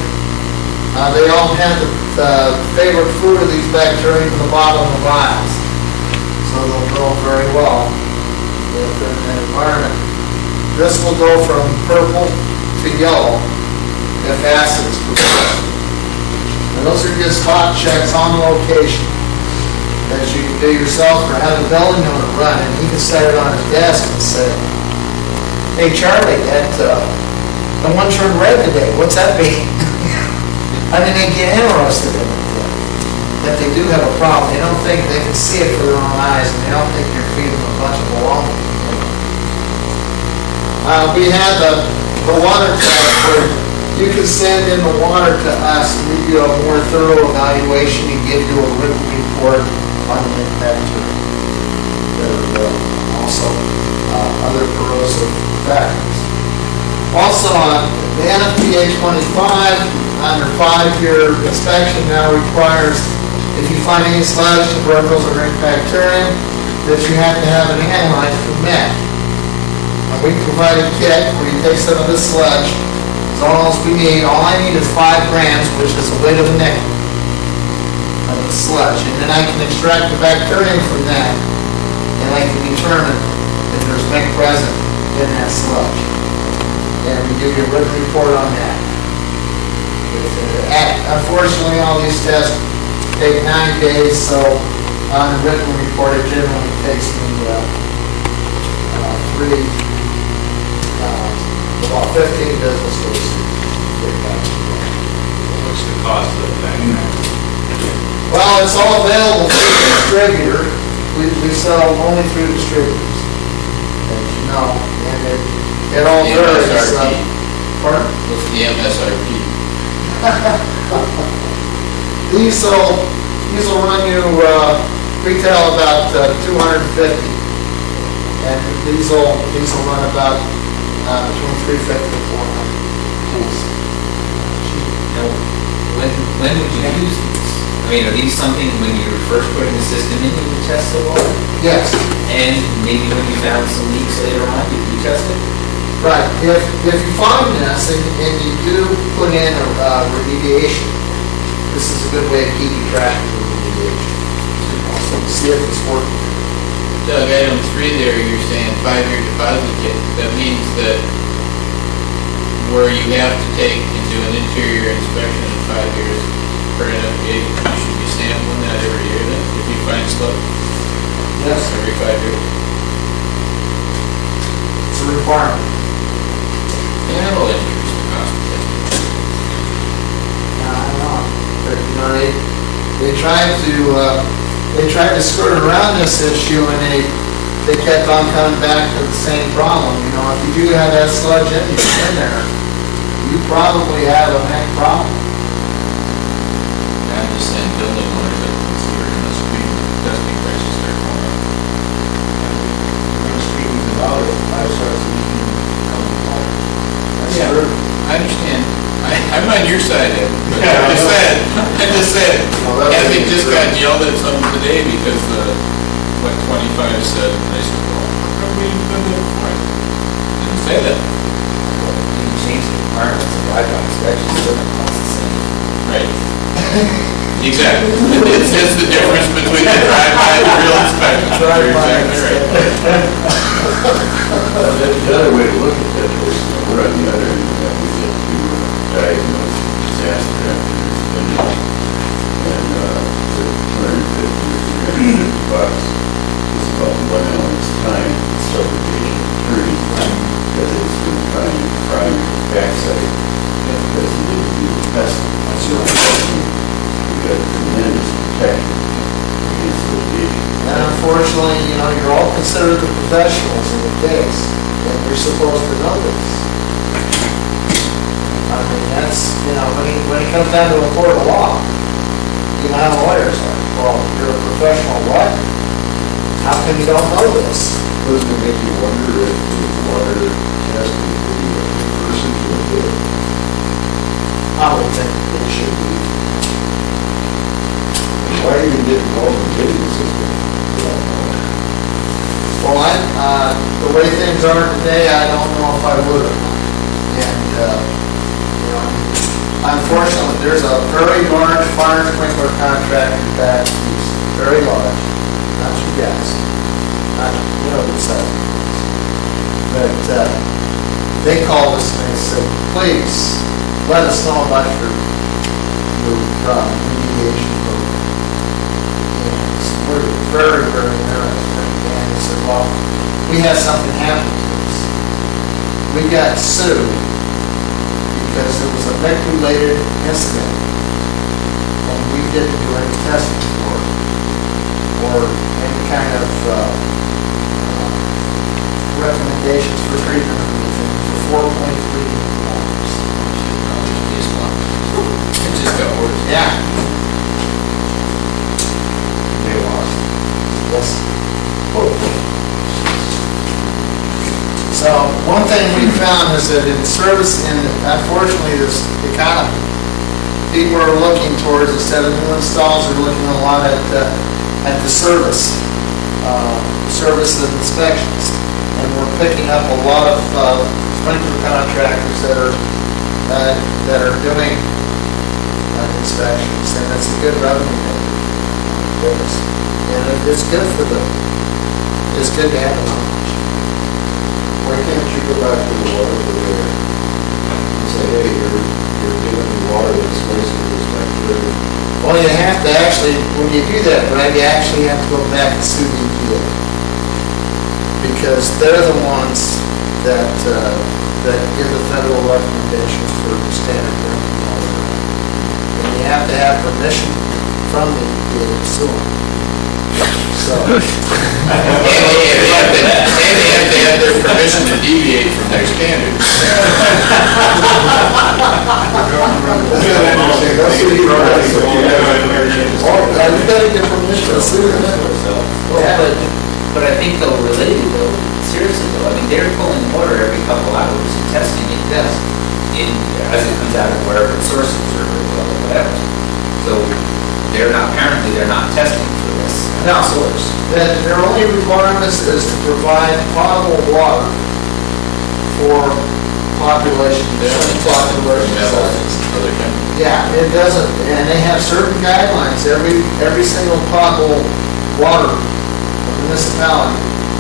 They all have the favorite food of these bacteria in the bottom of the vials. So they'll grow very well if they're in that environment. This will go from purple to yellow if acid is produced. And those are just spot checks on location that you can do yourself or have a building owner run, and he can set it on his desk and say, "Hey Charlie, the one turned red today, what's that mean?" I mean, they get interested in it, that they do have a problem. They don't think they can see it for their own eyes, and they don't think you're feeding them a bunch of baloney. We have the water test where you can send in the water to us, and we do a more thorough evaluation and give you a written report on the bacteria. There are also other corrosive factors. Also, on the NFPA 25, under 5-year inspection now requires, if you find any sludge, tubercles, or any bacteria, that you have to have it analyzed for meth. And we provide a kit where you take some of this sludge. It's all else we need. All I need is 5 grams, which is the weight of a nickel of the sludge. And then I can extract the bacteria from that, and I can determine if there's meth present in that sludge. And we give you a written report on that. Unfortunately, all these tests take 9 days, so on a written report, it generally takes me about 15 business days to get back to you. What's the cost of the backpack? Well, it's all available through the distributor. We sell only through distributors, as you know, and it all varies. Pardon? What's the MSRP? These will run you retail about $250, and these will run about between $350 and $400. Now, when would you use these? I mean, are these something when you were first putting the system in, you would test the water? Yes. And maybe when you found some leaks later on, you test it? Right. If you find this and you do put in a remediation, this is a good way of keeping track of the remediation. So see if it's working. Doug, item 3 there, you're saying 5-year deposit kit. That means that where you have to take and do an interior inspection in 5 years per NFPA, you should be sampling that every year then, if you find sludge? Yes. Every 5 years? It's a requirement. Yeah, well, insurance cost. I don't know. But, you know, they tried to skirt around this issue, and they kept on coming back to the same problem. You know, if you do have that sludge in there, you probably have a neck problem. I'm just saying, building owners that consider in the street, testing prices start going up. Speaking about it, I started thinking, Yeah, I understand. I'm on your side, Ed. But I just said, having just got yelled at some today because what 25 said, and they said, well, how come we didn't do that before? I didn't say that. You can change the requirements of drive-by inspection, so it costs the same. Right. Exactly. It's the difference between the drive-by and the real inspection. You're exactly right. considered the professionals in the case, and you're supposed to know this. I mean, that's, when it comes down to a court of law, you know how lawyers are. Well, you're a professional what? How come you don't know this? Doesn't it make you wonder if the water test would be a person to a bid? I would think it should be. Why even get involved in bidding system? Well, the way things are today, I don't know if I would or not. And, unfortunately, there's a very large fire sprinkler contractor back east, very large, not you guys, not, the size. But, they called us and they said, please, let us know about your remediation program. And so we're very, very interested. And they said, well, we had something happen to us. We got sued because there was a mech-related incident and we didn't do any testing for it or any kind of recommendations for treatment or anything for $4.3 million. It just got worse. Yeah. They lost. Yes. So one thing we found is that in service, and unfortunately this economy, people are looking towards, instead of new installs, they're looking a lot at the service and inspections. And we're picking up a lot of sprinkler contractors that are doing inspections, and it's a good revenue maker. And it's good for them. It's good to have them. Why can't you go back to the water surveyor and say, hey, you're giving me water that's wasted this bacteria? Well, you have to actually, when you do that, Brad, you actually have to go back and sue the EPA. Because they're the ones that give the federal recommendations for standard drinking water. And you have to have permission from the EPA to sue them. So. And they have to have their permission to deviate from their standards. You gotta get permission to sue them. Yeah, but I think though, related though, seriously though, I mean, they're pulling water every couple hours and testing it. Yes. As it comes out of wherever its sources or whatever. So they're not testing for this No. source. Their only requirements is to provide potable water for population. Other countries. Yeah, it doesn't, and they have certain guidelines. Every single potable water municipality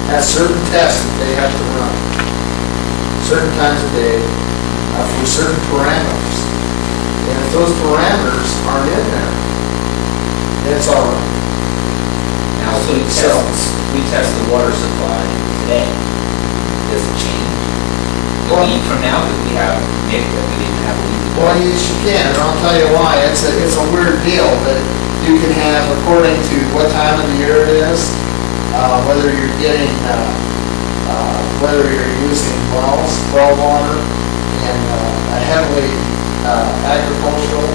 has certain tests that they have to run, certain times a day, for certain parameters. And if those parameters aren't in there, it's all right. Now, so we test the water supply today. Does it change? A week from now, could we have, maybe we didn't have a week ago? Well, yes, you can, and I'll tell you why. It's a weird deal, but you can have, according to what time of the year it is, whether you're getting, whether you're using well water in a heavily agricultural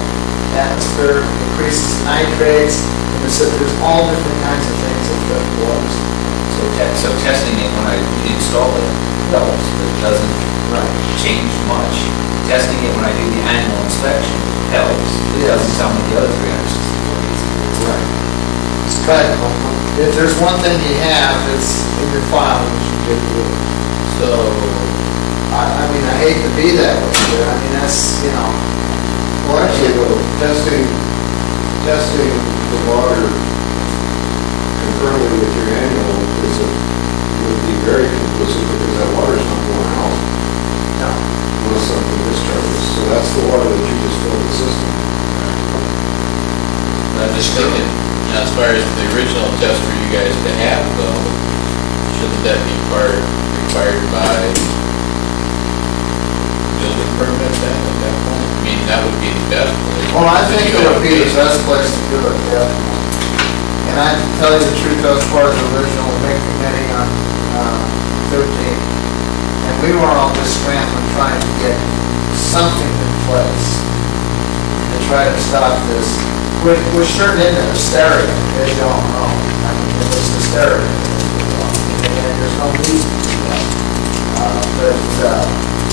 atmosphere, increases nitrates, and there's all different kinds of things that affect water. So testing it when I install it helps, but it doesn't change much. Testing it when I do the annual inspection helps. It doesn't tell me the other 364 days. Right. It's practical. If there's one thing you have, it's in your file, which you did do. So, I mean, I hate to be that way, but I mean, that's, Well, actually, though, testing the water concurrently with your annual would be very conclusive because that water's not going out. No. Unless something discharges. So that's the water that you just fill the system. I'm just thinking, as far as the original test for you guys to have though, shouldn't that be required by building permit then at that point? I mean, that would be the best place. Well, I think it would be the best place to do it, yeah. And I can tell you the truth, I was part of the original committee on we were all just scrambling, trying to get something in place to try to stop this. We're turning into hysteria, as you all know. I mean, it was hysteria. And there's no need to do that. But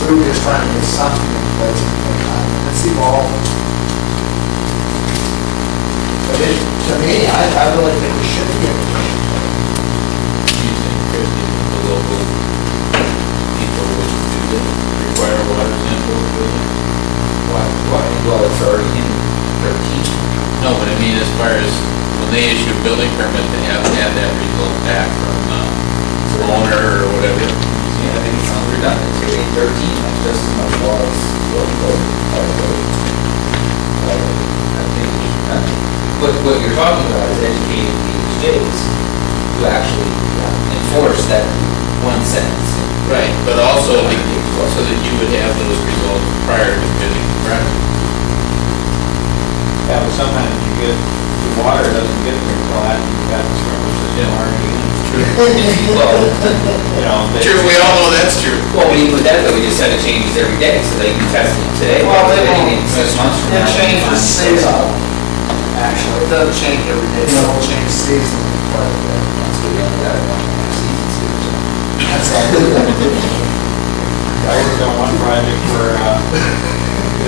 we were just trying to get something in place at the time. And it's evolved. But to me, I really think we should get it. Do you think the local people would do that, require water sample building? Why? Well, it's already in 13. No, but I mean, as far as when they issue a building permit, they have to have that result back from the owner or whatever. Yeah, I think it sounds redundant. It's already in 13, that's just as much law as building code. I think we should not. What you're talking about is educating the HJs to actually enforce that one sentence. Right, but also so that you would have those results prior to bidding the project. Yeah, but sometimes you get, the water doesn't get there until after you've got the sprinkler system already in. Well, You know, they- True, we all know that's true. well, even with that though, we just said it changes every day, so they can test it today. Well, they but won't. in 6 months from It now. changes seasonal, actually. It doesn't change every day, it will change seasonally quite a bit. That's what we only got it 1.5 seasons here, so. That's all. I worked on one project where,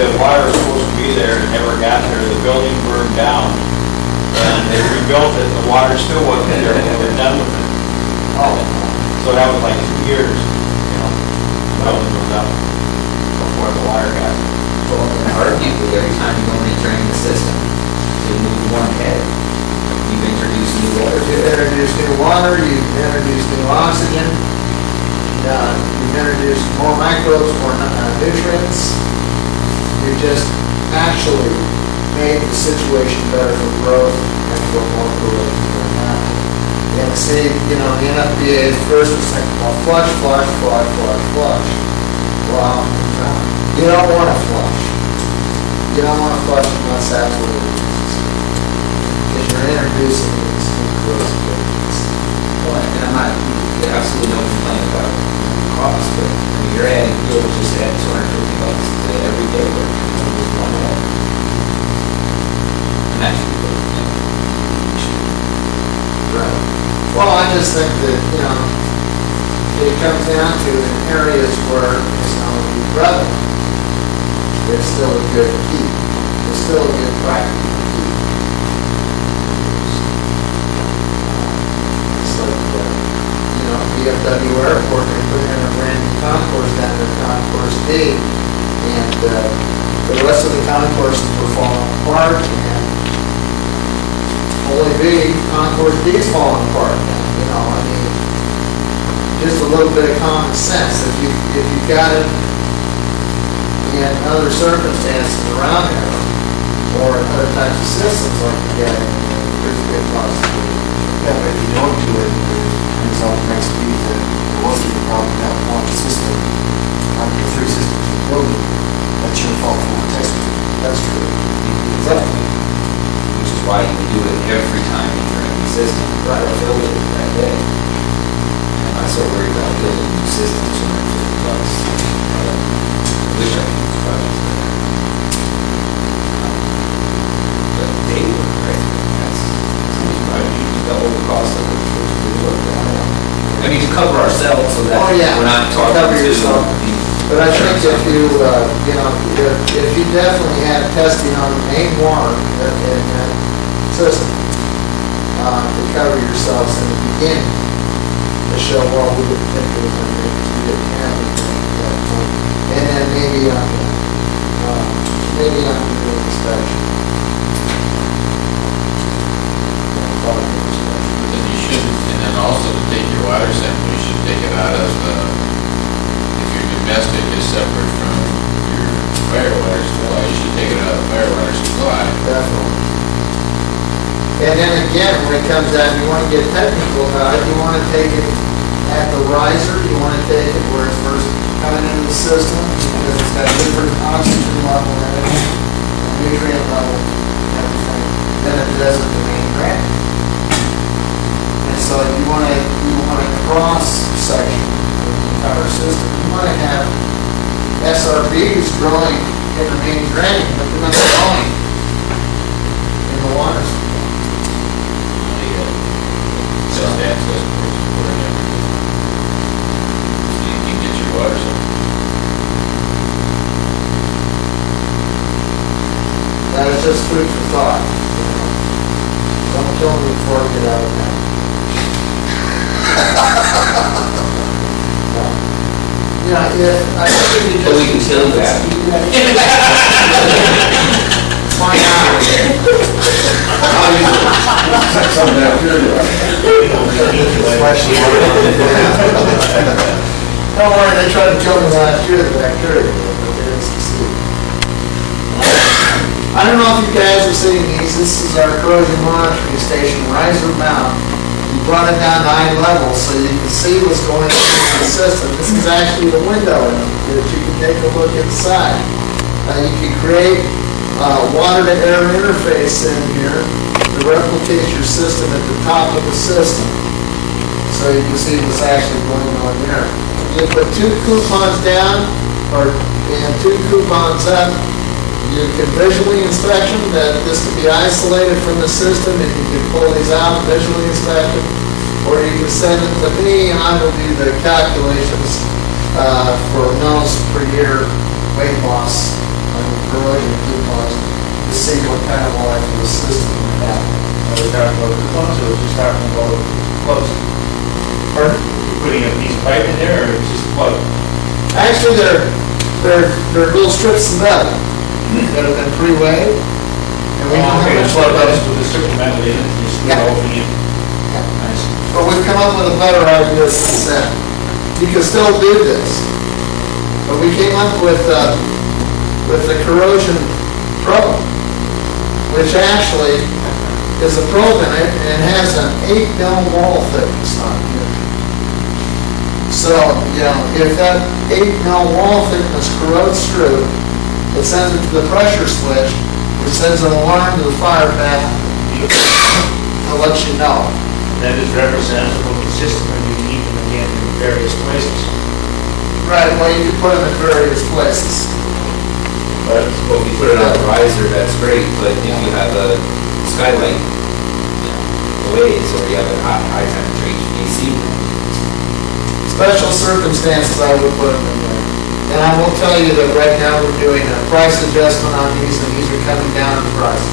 the water was supposed to be there, and never got there, the building burned down, and they rebuilt it, and the water still wasn't there, and they were done with it. Oh, So that was like 2 years, you know, the building was up before the water got there. Well, in argue with every time you go in and drain the system, to move one head, you've introduced new water to you it. introduce new water, you introduce new oxygen, you've introduced more microbes, more nutrients. You just actually made the situation better for growth and for more growth to happen. And see, you know, the NFPA is first and second, well, flush. Well, you don't want to flush. You don't want to flush unless that's what it is. Because you're introducing these new growth agents. Well, and I'm not, absolutely no complaint about cost, but I mean, you're adding, you'll just add $250 to every day work, with one head. And that should be good, Right. Well, I just think that, you know, it comes down to in areas where it's not going to be prevalent, it's still a good keep. It's still a good practice to keep. It's like, you know, DFW Airport, they put in a brand new concourse down at Concourse D, and the rest of the concourses were falling apart, and Holy B, Concourse D is falling apart now, you know, I mean, just a little bit of common sense. If you got it in other circumstances around there, or in other types of systems like you get, there's a big possibility. Yeah, but if you don't do it, it result next week that there wasn't a problem with that one system, on your 3 systems in the building, that's your fault for not testing. That's true. Exactly. Which is why you do it every time you drain the system, right, or build it that day. I'm not so worried about building new systems for $250. I wish I could use projects like that. But they work, right? That's, you double the cost of it, which is work. I mean, to cover ourselves so that Oh, yeah. we're not talking Cover to yourself. the. But I think if you, you know, if you definitely had testing on the main water in that system, to cover yourselves in the beginning, to show, well, we didn't think it was going to make it, we didn't have anything at that point. And then maybe on the inspection. Then you should, and then also to take your water sample, you should take it out of if your domestic is separate from your fire water supply, you should take it out of the fire water supply. Definitely. And then again, when it comes down, you want to get technical about it, you want to take it at the riser, you want to take it where it's first coming into the system, because it's got different oxygen level in it, nutrient level, and everything, than it does at the main grant. And so you want to cross section, power system, you might have SRBs growing in the main drain, but they're not growing in the water supply. Just access for it. So you can get your water supply. That is just food for thought. Don't kill me before I get out of that. Yeah, I think you But we just. can kill that. Why not? Some bacteria. Don't worry, they tried to kill me last year, the bacteria, but they didn't succeed. I don't know if you guys are seeing these. This is our corrosion monitoring station, riser mount. We brought it down 9 levels so you can see what's going on in the system. This is actually the window that you can take a look inside. You can create water-to-air interface in here to replicate your system at the top of the system. So you can see what's actually going on there. You put 2 coupons down and 2 coupons up. You can visually inspect them, that this can be isolated from the system, and you can pull these out, visually inspect them, or you can send them to me, and I will do the calculations for mils per year weight loss on corrosion coupons to see what kind of life of the system we have. Are we talking about coupons, or just talking about plugs? Pardon? You're putting a piece of pipe in there, or just plug? Actually, they're little strips of metal that have been pre-weighed. And we know how Okay, much so they're that's with the strip of metal in it, you screw Yeah. it over in. Yeah. Nice. But we've come up with a better idea since then. You can still do this. But we came up with the corrosion probe, which actually is a probe in it and has an 8 mil wall thickness on it. So, you know, if that 8 mil wall thickness corrodes through, it sends it to the pressure switch, which sends an alarm to the fire path to let you know. That is representative of the system, and you keep them again in various places. Right, well, you can put them in various places. But if you put it on a riser, that's great, but if you have a skylight, ways, or you have a high temperature HVAC room. Special circumstances, I would put them in there. And I will tell you that right now we're doing a price adjustment on these, and these are coming down in price.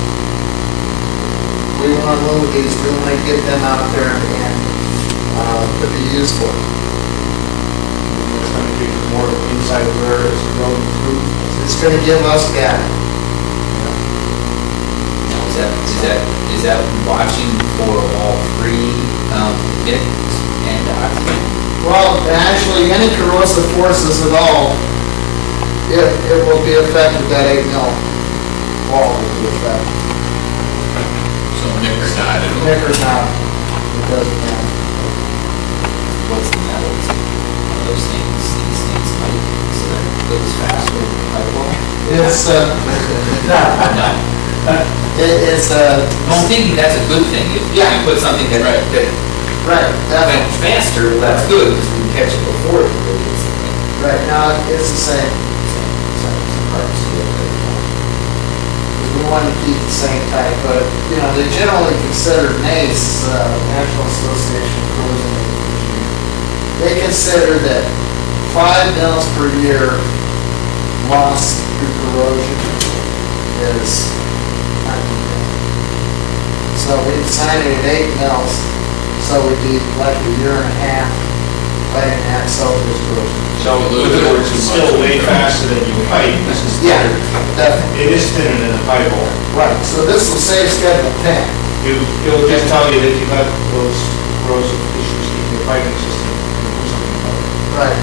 We want to move these, we want to get them out there and to be useful. It's going to give you more inside of where it's going through. It's going to give us gap. Is that watching for all 3 NIC and oxygen? Well, actually, any corrosive forces at all, it will be affected, that 8 mil wall will be affected. So Nick or not, it'll. Nick or not, it doesn't matter. What's the metals? Those things, these things might, so that it goes faster, like well. It's, it's, I'm thinking that's a good thing, if you put something that right, went definitely. faster, that's good, because we can catch it before it really gets. Right, now, it's the same. We want to keep the same type, but, you know, they generally consider NACE, National Association of Corrosion Engineers. They consider that 5 mils per year loss through corrosion is 90 mils. So we designed it at 8 mils, so we'd be like a year and a half letting that self-discharge corrosion. So, in other words, it's still way faster than you pipe. This is Yeah, thinner. definitely. It is thinner than a pipe hole. Right, so this will save Schedule 10. It'll just tell you that you got those corrosive issues in your piping system. Do something about it. Right,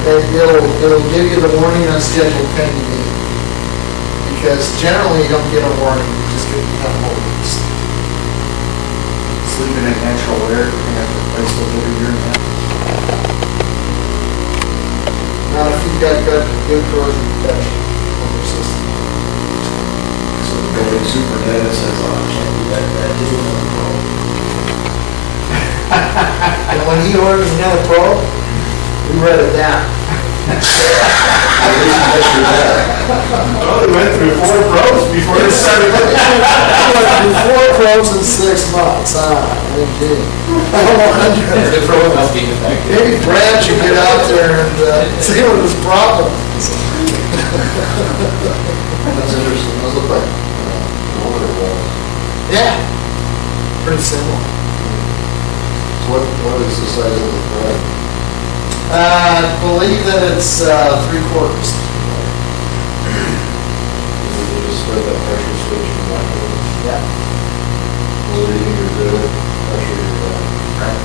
it'll give you the warning on Schedule 10 you need. Because generally you don't get a warning, you just get a couple of weeks. Sleeping in natural air, you have to replace those every year and a half. Now, if you've got good corrosion protection on your system. So the building superintendent says, oh, I can't do that deal. And when he orders another probe, we write it down. Well, we went through 4 pros before it started. Before pros in 6 months, okay. The pro must be effective. Maybe Brad should get out there and see what his problem is. That's interesting, those look like, water walls. Yeah, pretty simple. So what is the size of the frame? I believe that it's 3/4. You just spread that pressure switch from that one. Yeah. Well, reading your daily pressure, Right.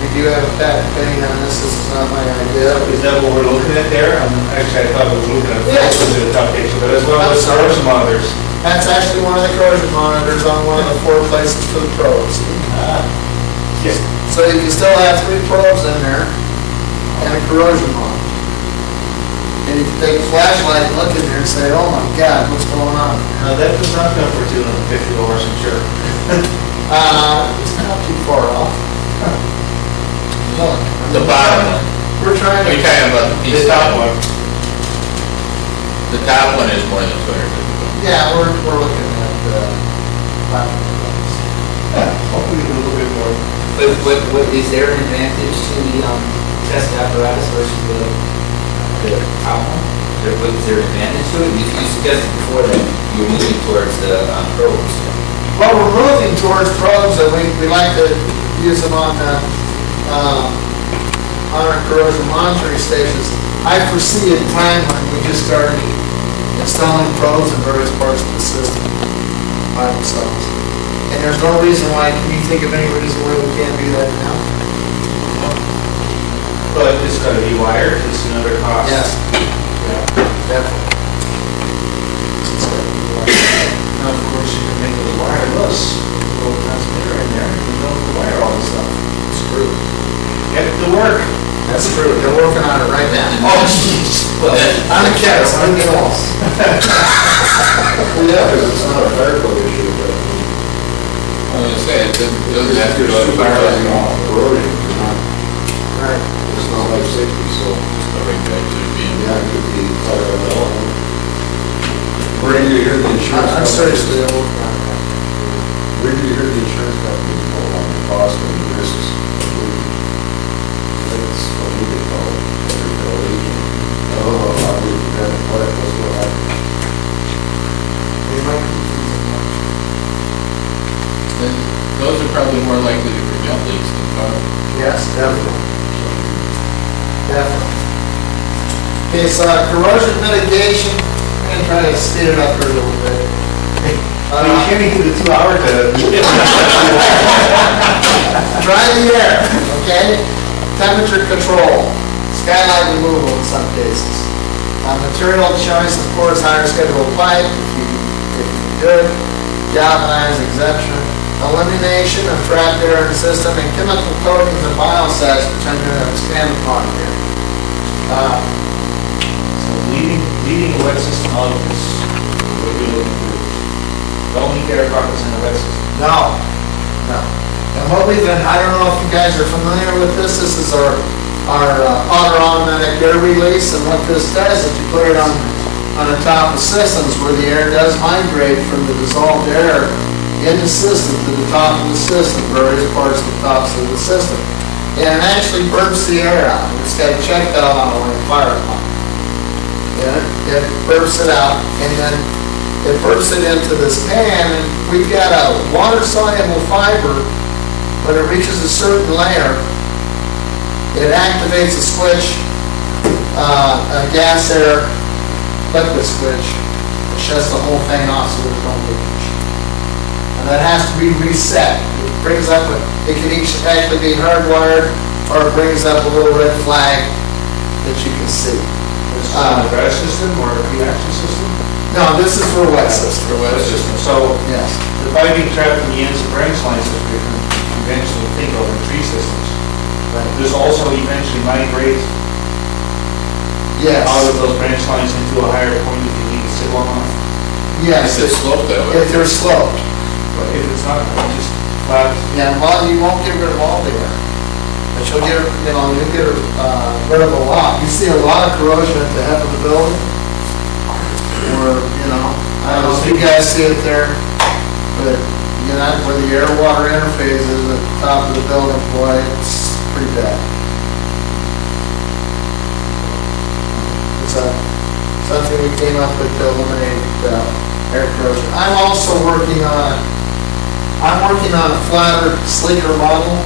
We do have a patent pending on this, this is not my idea. Is that what we're looking at there? Actually, I thought we were looking at Yes. the top picture, but as well as corrosion monitors. That's actually one of the corrosion monitors on one of the 4 places for the probes. Yes. So you can still have 3 probes in there and a corrosion monitor. And you can take a flashlight and look in there and say, oh my God, what's going on? Now, that does not come for $250, I'm sure. It's not too far off. Look. The bottom one. We're trying Are you to, talking about the piece? The top one. The top one is more than 250. yeah, we're looking at, Hopefully a little bit more. But what, is there an advantage to the test apparatus versus the top one? Is there an advantage to it? You suggested before that you were moving towards the probes. well, we're moving towards probes and we like to use them on our corrosion monitoring stations. I foresee a time when we just start installing probes in various parts of the system by themselves. And there's no reason why, can you think of any reason why we can't do that now? But it's got to be wired, it's another cost. Yes. Yeah. Definitely. Now, of course, you can make it wireless, a little transmitter in there, you don't have to wire all this stuff. It's true. Get it to work. That's true. They're working on it right now. Oh, jeez. Well, I'm a cat, so I'm false. Well, yeah, because it's not a fire code issue, but. I was gonna say, it doesn't have to go to fire. Corrosion, it's not, Right. it's not life safety, so, yeah, it could be fire at all. Where do you hear the insurance I'm company? seriously, they're working on that. Where do you hear the insurance company go on the cost and the risks? That's what we get called, everybody. Oh, I would, what, what's going on? We might. Then those are probably more likely to prevent leaks than fire. Yes, definitely. Definitely. Okay, so corrosion mitigation, I'm gonna try to speed it up here a little bit. You can't do the 2 hour to. Dry the air, okay? Temperature control, skylight removal in some cases. Material choice, of course, higher schedule pipe, if you could. Galvanized exemption. Elimination of trapped air in the system and chemical coatings and biosets, which I'm going to expand upon here. So leading a wet system out is what we're looking for. Don't leak air pockets in the wet system. No, no. And what we've been, I don't know if you guys are familiar with this, this is our automatic air release, and what this does is you put it on the top of systems where the air does migrate from the dissolved air in the system to the top of the system, various parts of the tops of the system. And it actually burps the air out. It's got a check valve on it like a fire pump. It burps it out, and then it burps it into this pan, and we've got a water-soluble fiber. When it reaches a certain layer, it activates a switch, a gas-air liquid switch, that shuts the whole thing off so there's no leakage. And that has to be reset. It brings up, it can actually be hardwired, or it brings up a little red flag that you can see. This is a dry system or a reaction system? No, this is for wet system. For wet system. So Yes. the piping trapped in the ends of branch lines that we can eventually think of in tree systems. This also eventually migrates Yes. out of those branch lines into a higher point if you need to sit long enough. Yes. If it's sloped that way. If they're sloped. But if it's not, just spots. Yeah, well, you won't get rid of all the air, but you'll get, you'll get rid of a lot. You see a lot of corrosion at the head of the building, or, I don't know if you guys see it there, but, where the air-water interface is at the top of the building, boy, it's pretty bad. It's something we came up with to eliminate air corrosion. I'm also working on a flatter, sleeker model,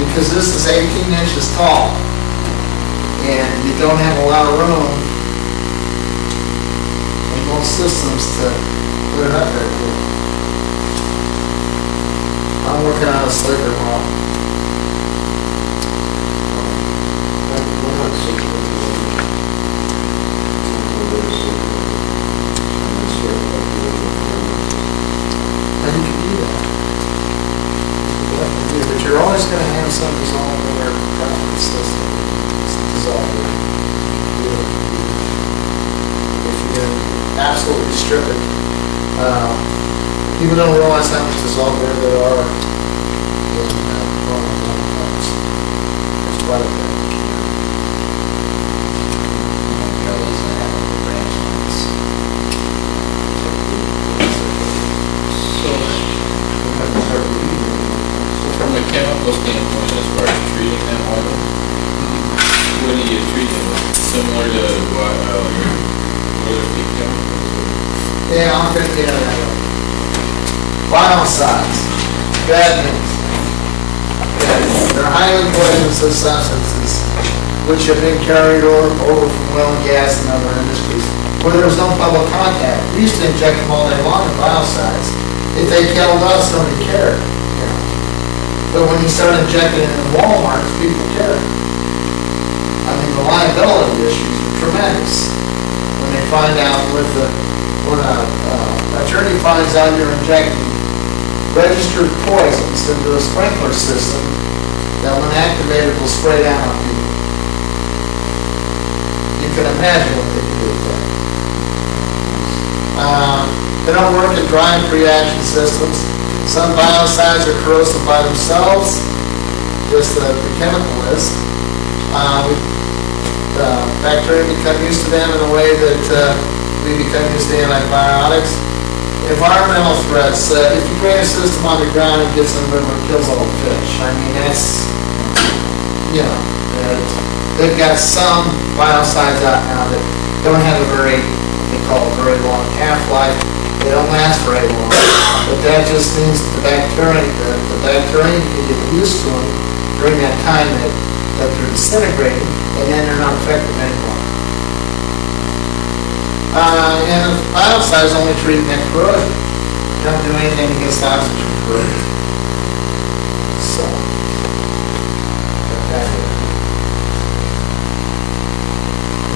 because this is 18 inches tall, and you don't have a lot of room in most systems to put it up there. I'm working on a sleeker model. And you can do that. But you're always going to have some dissolved in your confidence system. It's dissolved. If you can absolutely strip it, people don't realize how much dissolved air there are in normal pumps. It's quite a bit. From a chemical standpoint, as far as treating that water, what do you treat it with? Similar to other peak chemicals? Yeah, I'm going to get that. Biocides, bad news. They're highly poisonous substances which have been carried over from oil and gas and other industries where there was no public contact. We used to inject them all day long with biocides. If they killed us, nobody cared. But when you start injecting it in Walmart, people care. I mean, the liability issues are tremendous. When they find out when an attorney finds out you're injecting registered poisons into a sprinkler system that when activated will spray down on people. You can imagine what they do with that. They don't work in dry and pre-action systems. Some biocides are corrosive by themselves, just the chemical is. Bacteria become used to them in a way that we become used to antibiotics. Environmental threats, if you drain a system on the ground, it gets in the river and kills all the fish. I mean, that's, they've got some biocides out now that don't have a they call it a very long half-life. They don't last very long. But that just means the bacteria can get used to them during that time that they're disintegrating, and then they're not effective anymore. And the biocides only treat net corrosion. They don't do anything against oxygen corrosion. So,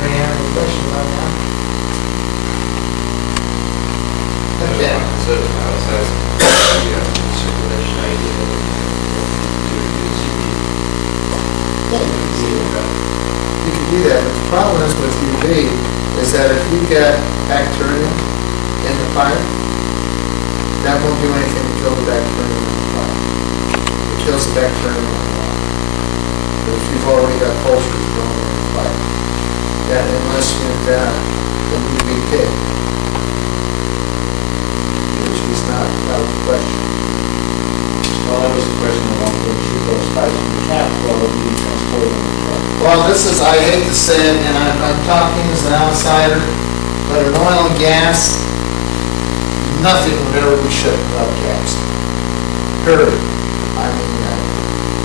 any other questions about that? Okay. So, biocides, circulation idea. You can do that, but the problem is with UV is that if you get bacteria in the pipe, that won't do anything to kill the bacteria in the pipe. It kills the bacteria in the water. But if you've already got poultry growing in the pipe, that unless you get the UVK, which is not out of the question. Well, that was the question I wanted to shoot those pipes from the cap flow to be transported on the truck. Well, this is, I hate to say it, and I'm talking as an outsider, but in oil and gas, nothing would ever be shipped without caps. Period. I mean,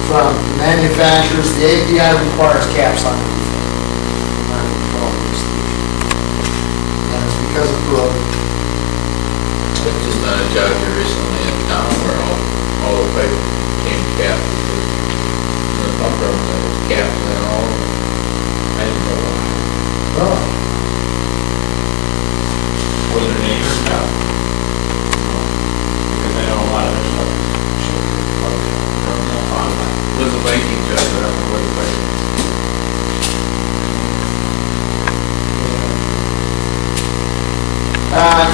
from manufacturers, the API requires caps on everything. And it's because of corrosion. Just done a job here recently in town where all the pipe came capped. The pump room was capped and all. I didn't know why. Oh, Was there neighbors now? Because I know a lot of their stuff is shipped. It was a Viking job, but I don't know what the Viking is.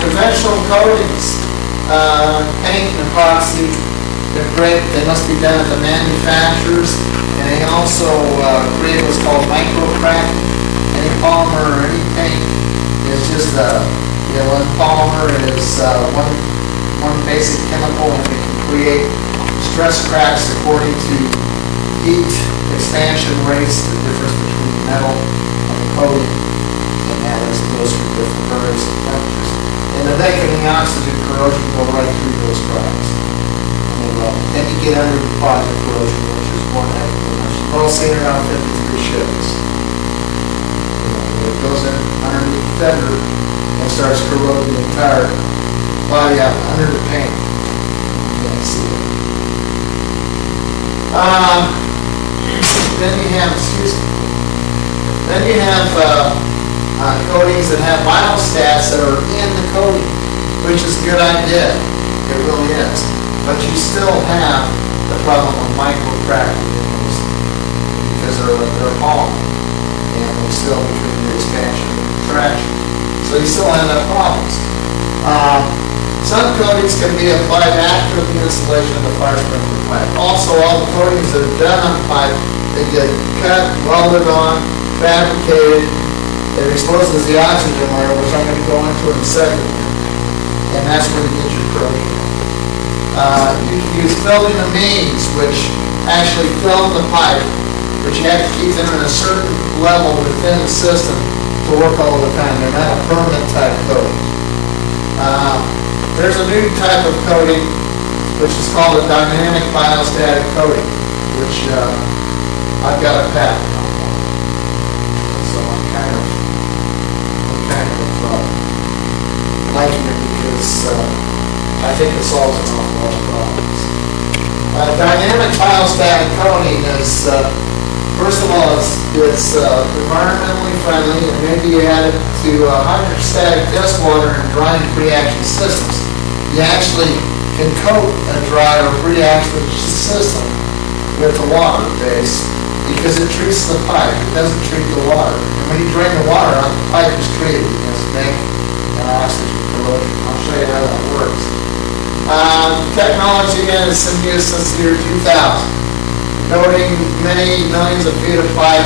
conventional coatings, paint and epoxy, They're great, they must be done at the manufacturers, and they also create what's called micro crack. Any polymer or any paint is just one polymer is one basic chemical, and it can create stress cracks according to heat expansion rates, the difference between metal and the coating, and that goes through different various temperatures. And the vapor and the oxygen corrosion go right through those cracks. Then you get under deposit corrosion, which is one heck of a bunch. You've all seen around 53 Chevys. It goes in underneath the fender and starts corroding the entire body out under the paint. You can't see it. Then you have coatings that have biostats that are in the coating, which is a good idea. It really is. But you still have the problem of micro cracking because they're polymer, and they're still between the expansion and contraction. So you still end up problems. Some coatings can be applied after the installation of the fire sprinkler pipe. Also, all the coatings that are done on the pipe, they get cut, welded on, fabricated. It exposes the oxygen layer, which I'm going to go into in a second. And that's where you get your corrosion. You can use filling amines, which actually film the pipe, but you have to keep them at a certain level within the system to work all the time. They're not a permanent type coating. There's a new type of coating, which is called a dynamic biostatic coating, which I've got a patent on. So I'm kind of liking it because I think it solves an awful lot of problems. Dynamic biostatic coating is, first of all, it's environmentally friendly and may be added to hydrostatic test water and drying pre-action systems. You actually can coat a dry or pre-action system with a water base because it treats the pipe. It doesn't treat the water. And when you drain the water out, the pipe is treated against zinc and oxygen corrosion. I'll show you how that works. Technology has been used since the year 2000. Coating many millions of feet of pipe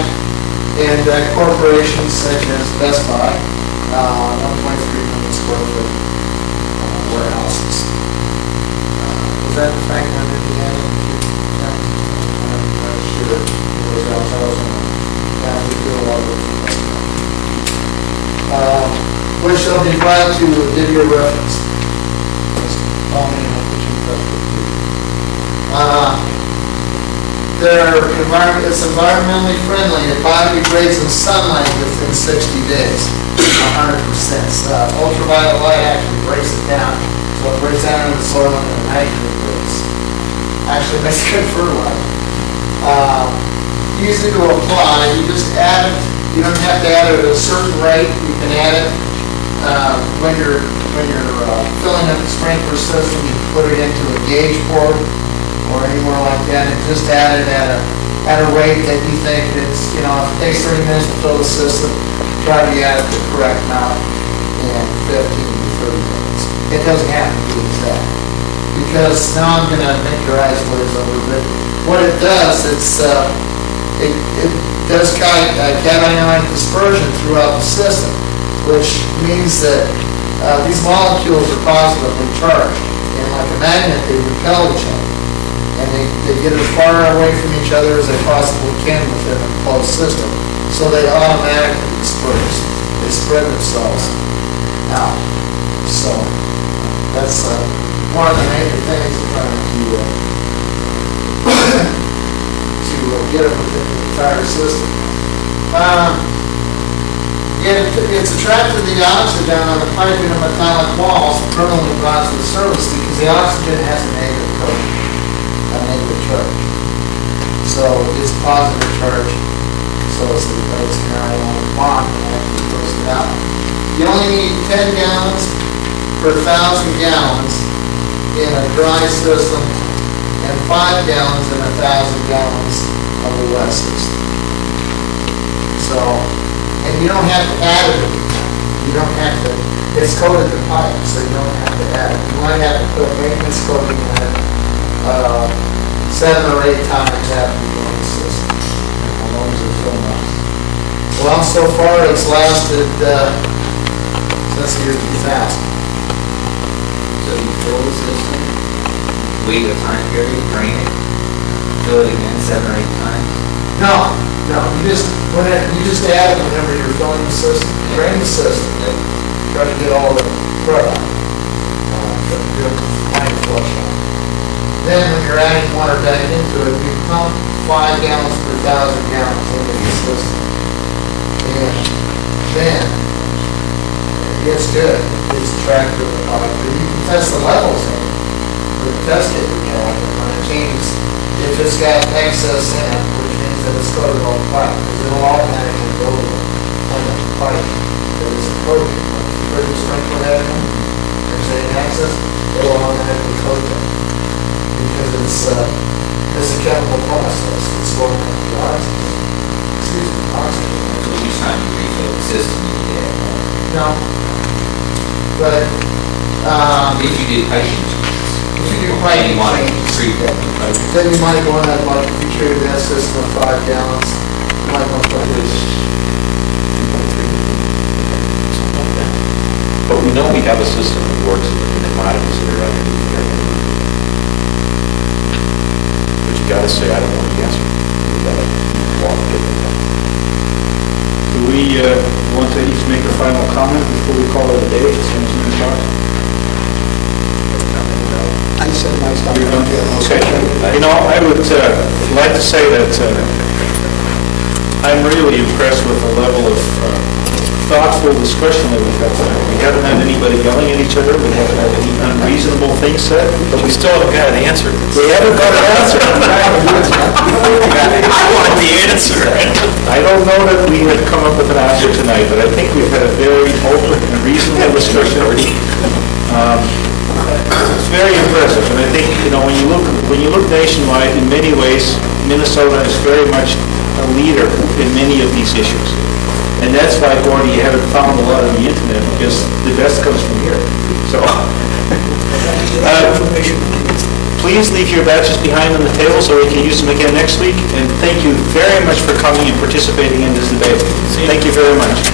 in corporations such as Best Buy, 1.3 million square foot warehouses. Was that Franklin, Indiana? I'm sure it was outside. Yeah, we do a lot of work. Which shall be filed to give you a reference. It's environmentally friendly. It biodegrades in sunlight within 60 days, 100%. Ultraviolet light actually breaks it down, so it breaks down into the soil and the nitrogen breaks. Actually makes good fertilizer. Easy to apply. You just add it. You don't have to add it at a certain rate. You can add it when you're filling up the sprinkler system. You put it into a gauge port or anywhere like that, and just add it at a rate that you think it's, if it takes 30 minutes to fill the system, try to add the correct amount in 15 to 30 minutes. It doesn't have to be exact, because now I'm going to make your eyes glaze over. But what it does, it does cationic dispersion throughout the system, which means that these molecules are positively charged, and like a magnet, they repel each other. And they get as far away from each other as they possibly can within a closed system. So they automatically disperse. They spread themselves out. So that's one of the major things we're trying to get it within the entire system. It's attracted the oxygen on the piping of metallic walls permanently bonds to the surface because the oxygen has a negative coating. A negative charge. So it's positive charge. So it's an ionic bond and actually goes it out. You only need 10 gallons per 1,000 gallons in a dry system and 5 gallons in 1,000 gallons of a wet system. So, and you don't have to add it. You don't have to, it's coated the pipe, so you don't have to add it. You might have to put a maintenance coating in it. 7 or 8 times after the going system. How long does it film last? Well, so far it's lasted, since the year 2000. So you fill the system, wait a time period, drain it, fill it again 7 or 8 times? No, you just add it whenever you're filling the system, drain the system, try to get all the crud out. Do a fine flush out. Then when you're adding water back into it, you pump 5 gallons per 1,000 gallons into the system. And then it gets good, it gets tracked with the pipe. But you can test the levels in it with the test kit we have. And when it changes, if it's got excess in it, which means that it's coated on the pipe, because it'll automatically go on the pipe that is coated. When you put the sprinkler head in, if there's any excess, it'll automatically coat that. Because it's a chemical process, it's going to the oxygen. Excuse me, oxygen. So each time you refill the system, you need to add more. No. But, If you did piping changes. if you do piping You want to changes, treat that with piping. then you might want to, like, if you treated that system with 5 gallons, you might want to put this. But we know we have a system that works with the commodities that are underneath there. But you gotta say, I don't know the answer. You gotta walk it. Do we want to each make a final comment before we call it a day? It's 17 o'clock. I said my stuff. Okay. You know, I would like to say that I'm really impressed with the level of thoughtful discussion that we've had tonight. We haven't had anybody yelling at each other, we haven't had any unreasonable things said, but we still haven't got an answer. We haven't got an answer. I want the answer. I don't know that we have come up with an answer tonight, but I think we've had a very open and reasonable discussion. It's very impressive, and I think, you know, when you look nationwide, in many ways, Minnesota is very much a leader in many of these issues. And that's why, Gordy, you haven't found a lot on the internet, because the best comes from here. So, please leave your badges behind on the table so we can use them again next week. And thank you very much for coming and participating in this debate. Thank you very much.